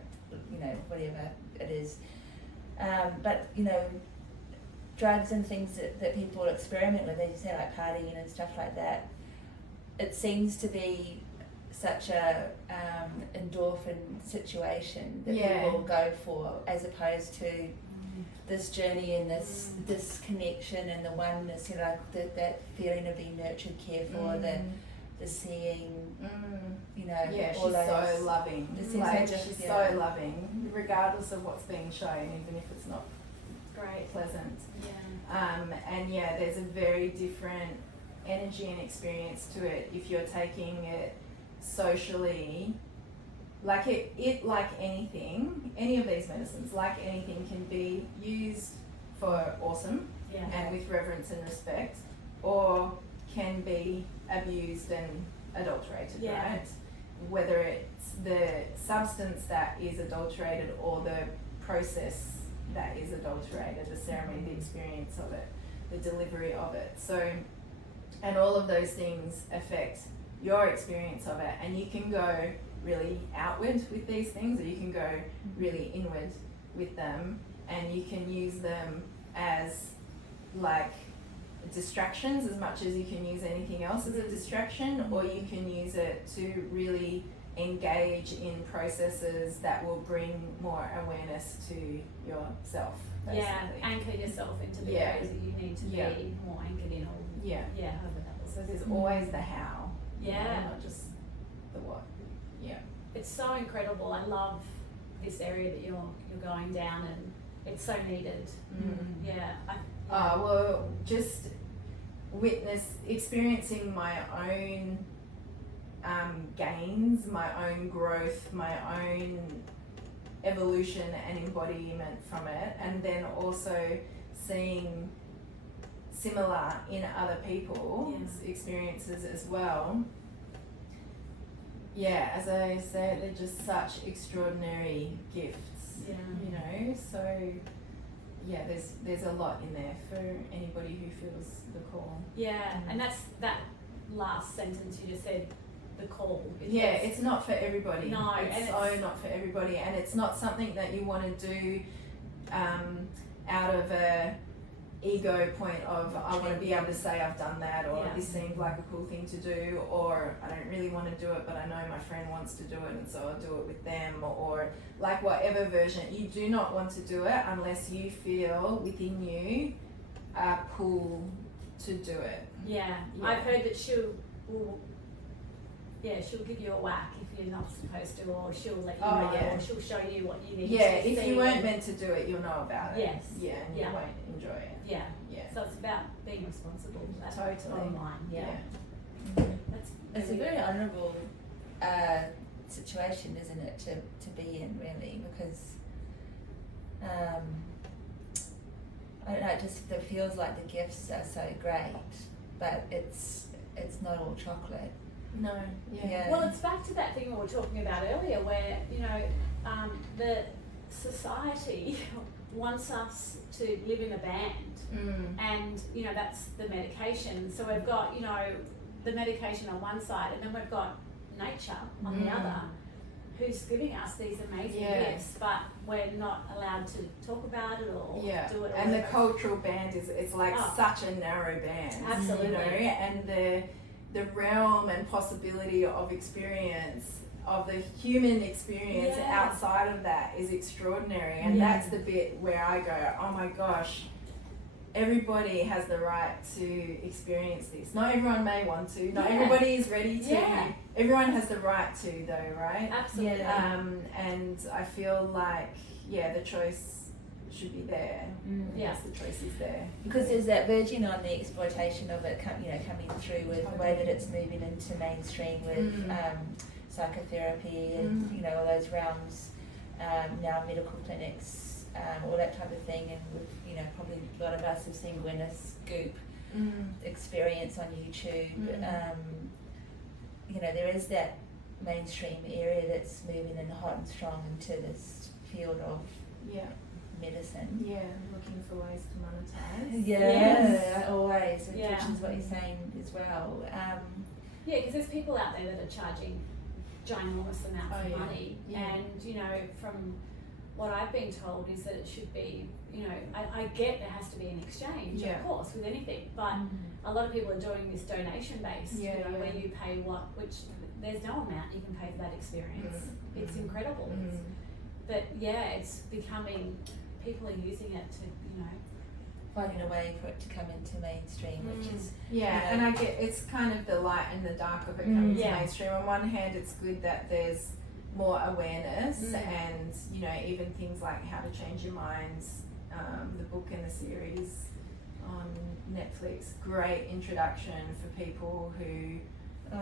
whatever it is. But drugs and things that people experiment with, as you say, like partying and stuff like that, it seems to be such a endorphin situation that people go for, as opposed to this journey and this connection and the oneness, that feeling of being nurtured, cared for, the seeing, she's all those, so loving. She's so loving, regardless of what's being shown, even if it's not pleasant. There's a very different energy and experience to it if you're taking it socially. Like like anything, any of these medicines, like anything, can be used for awesome and with reverence and respect, or can be abused and adulterated, right? Whether it's the substance that is adulterated or the process that is adulterated, the ceremony, the experience of it, the delivery of it. So, and all of those things affect your experience of it, and you can go really outward with these things, or you can go really inward with them, and you can use them as like distractions as much as you can use anything else as a distraction, or you can use it to really engage in processes that will bring more awareness to yourself, basically. Anchor yourself into the areas that you need to be more anchored in, or however that was. So there's always the how, not just the what. It's so incredible. I love this area that you're going down, and it's so needed. Just experiencing my own gains, my own growth, my own evolution and embodiment from it, and then also seeing similar in other people's experiences as well. As I said, they're just such extraordinary gifts, so there's a lot in there for anybody who feels the call. And that's that last sentence you just said, the call. It's not for everybody. No, it's so not for everybody, and it's not something that you want to do out of a ego point of I want to be able to say I've done that, or this seemed like a cool thing to do, or I don't really want to do it but I know my friend wants to do it and so I'll do it with them, or like whatever version. You do not want to do it unless you feel within you a pull to do it. I've heard that she'll give you a whack if you're not supposed to, or she'll let you know, or she'll show you what you need to see. If you weren't meant to do it, you'll know about it. Yes. And you won't enjoy it. So it's about being responsible. That's Totally. bottom line. It's a very honourable situation, isn't it, to be in, really, because I don't know, it feels like the gifts are so great, but it's not all chocolate. No. Yeah. Well, it's back to that thing we were talking about earlier where, you know, the society wants us to live in a band, and, you know, that's the medication. So we've got, you know, the medication on one side, and then we've got nature on the other, who's giving us these amazing gifts, but we're not allowed to talk about it or do it. Or and the cultural band it's like such a narrow band. Absolutely. You know, and the realm and possibility of experience, of the human experience outside of that is extraordinary. And that's the bit where I go, oh my gosh, everybody has the right to experience this. Not everyone may want to, not everybody is ready to. Everyone has the right to though, right? Absolutely. And I feel like, the choice should be there. Yes, the choice is there. Because there's that verging on the exploitation of it, coming through with the way that it's moving into mainstream with psychotherapy and you know, all those realms, now medical clinics, all that type of thing. And with, you know, probably a lot of us have seen Gwyneth's Goop experience on YouTube. You know, there is that mainstream area that's moving in hot and strong into this field of medicine. Yeah, looking for ways to monetize. Always, which is what you're saying as well. Because there's people out there that are charging ginormous amounts of money, and, you know, from what I've been told is that it should be, you know, I get there has to be an exchange, of course, with anything, but a lot of people are doing this donation based, you know, where you pay which there's no amount you can pay for that experience. It's incredible. But it's becoming, people are using it to, you know, finding a way for it to come into mainstream, which is and I get it's kind of the light and the dark of it coming to mainstream. On one hand, it's good that there's more awareness, and, you know, even things like How to Change Your Minds, the book and the series on Netflix, great introduction for people who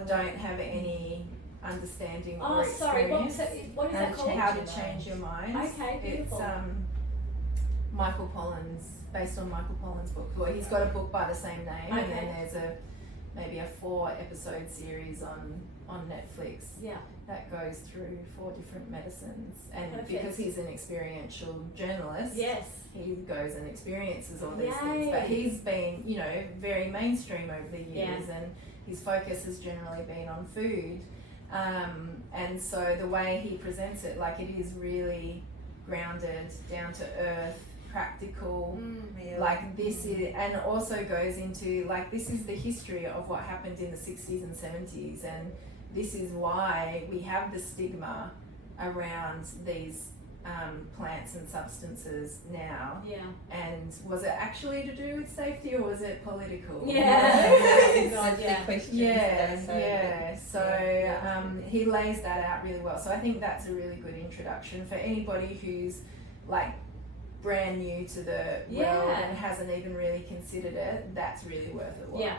don't have any understanding or experience. What is that called? How to Change Your Mind. Okay, beautiful. It's Michael Pollan's, based on Michael Pollan's book. Well, he's got a book by the same name, and then there's maybe a 4-episode series on Netflix that goes through 4 different medicines. And because he's an experiential journalist, he goes and experiences all these things. But he's been, you know, very mainstream over the years, and his focus has generally been on food. And so the way he presents it, like, it is really grounded, down to earth, practical, like this is, and also goes into, like, this is the history of what happened in the 60s and 70s, and this is why we have the stigma around these plants and substances now. And was it actually to do with safety, or was it political? So he lays that out really well. So I think that's a really good introduction for anybody who's like brand new to the world and hasn't even really considered it. That's really worth a watch.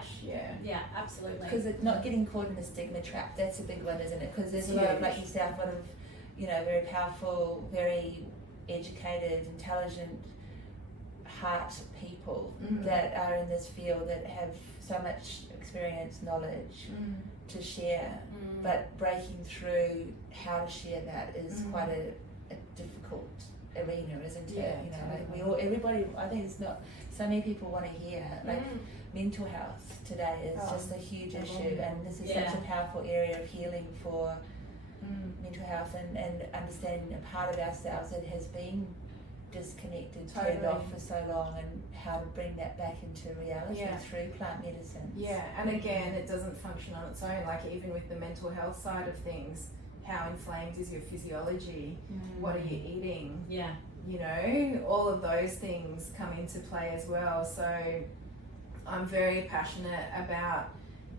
Absolutely. Because it's not getting caught in the stigma trap. That's a big one, isn't it? Because there's a lot of, like you said, a lot of, you know, very powerful, very educated, intelligent heart people that are in this field that have so much experience, knowledge to share, but breaking through how to share that is quite a difficult arena, isn't it? You know, like everybody, I think it's not, so many people want to hear, like mental health today is just a huge issue, and this is such a powerful area of healing for mental health and understanding a part of ourselves that has been disconnected, turned off for so long, and how to bring that back into reality through plant medicine. And again, it doesn't function on its own. Like, even with the mental health side of things, how inflamed is your physiology? What are you eating? You know, all of those things come into play as well. So I'm very passionate about,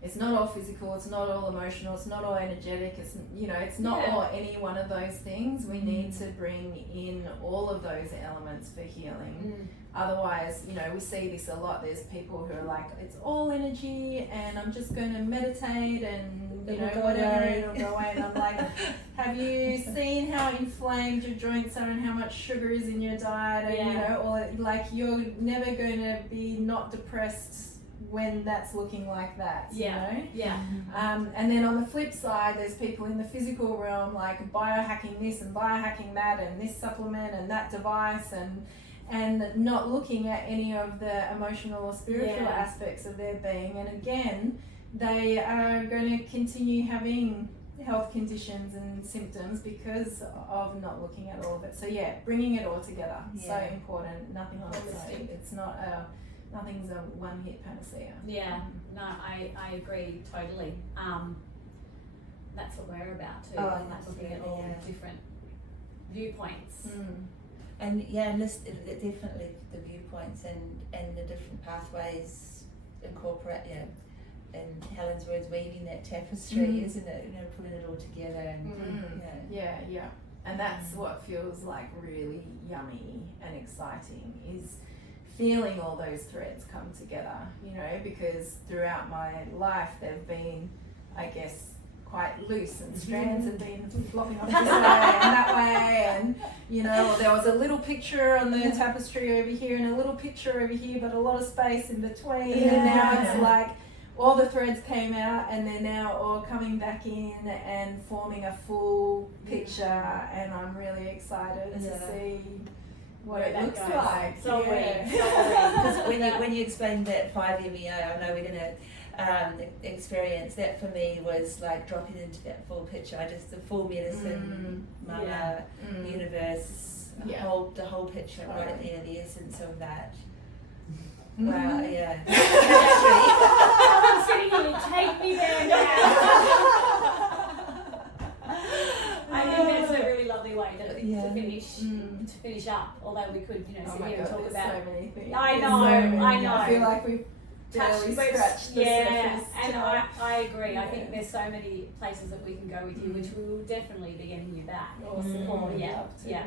it's not all physical, it's not all emotional, it's not all energetic, it's, you know, it's not all any one of those things. We need to bring in all of those elements for healing. Otherwise, you know, we see this a lot. There's people who are like, it's all energy and I'm just going to meditate and, you know, whatever, it'll go away. And I'm like, have you seen how inflamed your joints are and how much sugar is in your diet? And, you know, or like, you're never going to be not depressed when that's looking like that, Yeah. you know? Yeah. And then on the flip side, there's people in the physical realm like biohacking this and biohacking that and this supplement and that device and not looking at any of the emotional or spiritual Yeah. aspects of their being. And again, they are going to continue having health conditions and symptoms because of not looking at all of it. So yeah, bringing it all together, so Yeah. important. Nothing on its own. It's not nothing's a one-hit panacea. Yeah, no, I agree totally. That's what we're about too, Oh, like looking at all absolutely, yeah. different viewpoints. And yeah, definitely the viewpoints and the different pathways incorporate, in Helen's words, weaving that tapestry, isn't it? You know, putting it all together and Yeah. And that's what feels like really yummy and exciting, is feeling all those threads come together, you know, because throughout my life they've been, I guess, quite loose and strands have been flopping off this way and that way, and you know, or there was a little picture on the tapestry over here and a little picture over here but a lot of space in between, and now it's like all the threads came out and they're now all coming back in and forming a full picture, and I'm really excited to see what Where it that looks goes. like. So because when you explained that 5-MEO, I know we're going to experience that. For me was like dropping into that full picture, just the full medicine, mama, universe, the whole picture right there, the essence of that. Wow, yeah. I'm sitting here, take me there now. I think that's a really lovely way to finish up. Although we could, sit here and talk about. So many things. I know. I feel like we've barely scratched the surface. And I agree. I think there's so many places that we can go with you, which we will definitely be getting you back. Awesome. Yeah.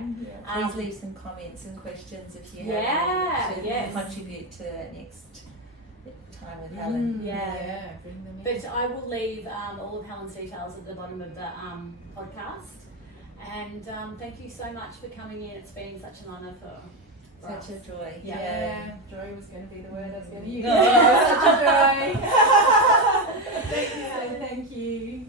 Please leave some comments and questions if you have any to contribute to next time with Helen. Bring them in. But I will leave all of Helen's details at the bottom of the podcast. And thank you so much for coming in. It's been such an honour for Such a joy. Yeah. Joy was going to be the word I was going to use. Yeah. Such a joy. Thank you.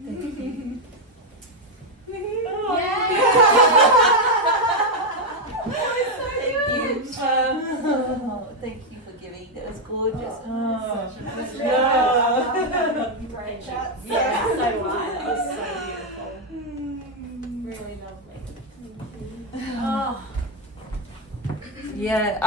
Thank you for giving. That was gorgeous. Such a Great chat. Yeah, so That was so beautiful. Really lovely. Oh. Yeah.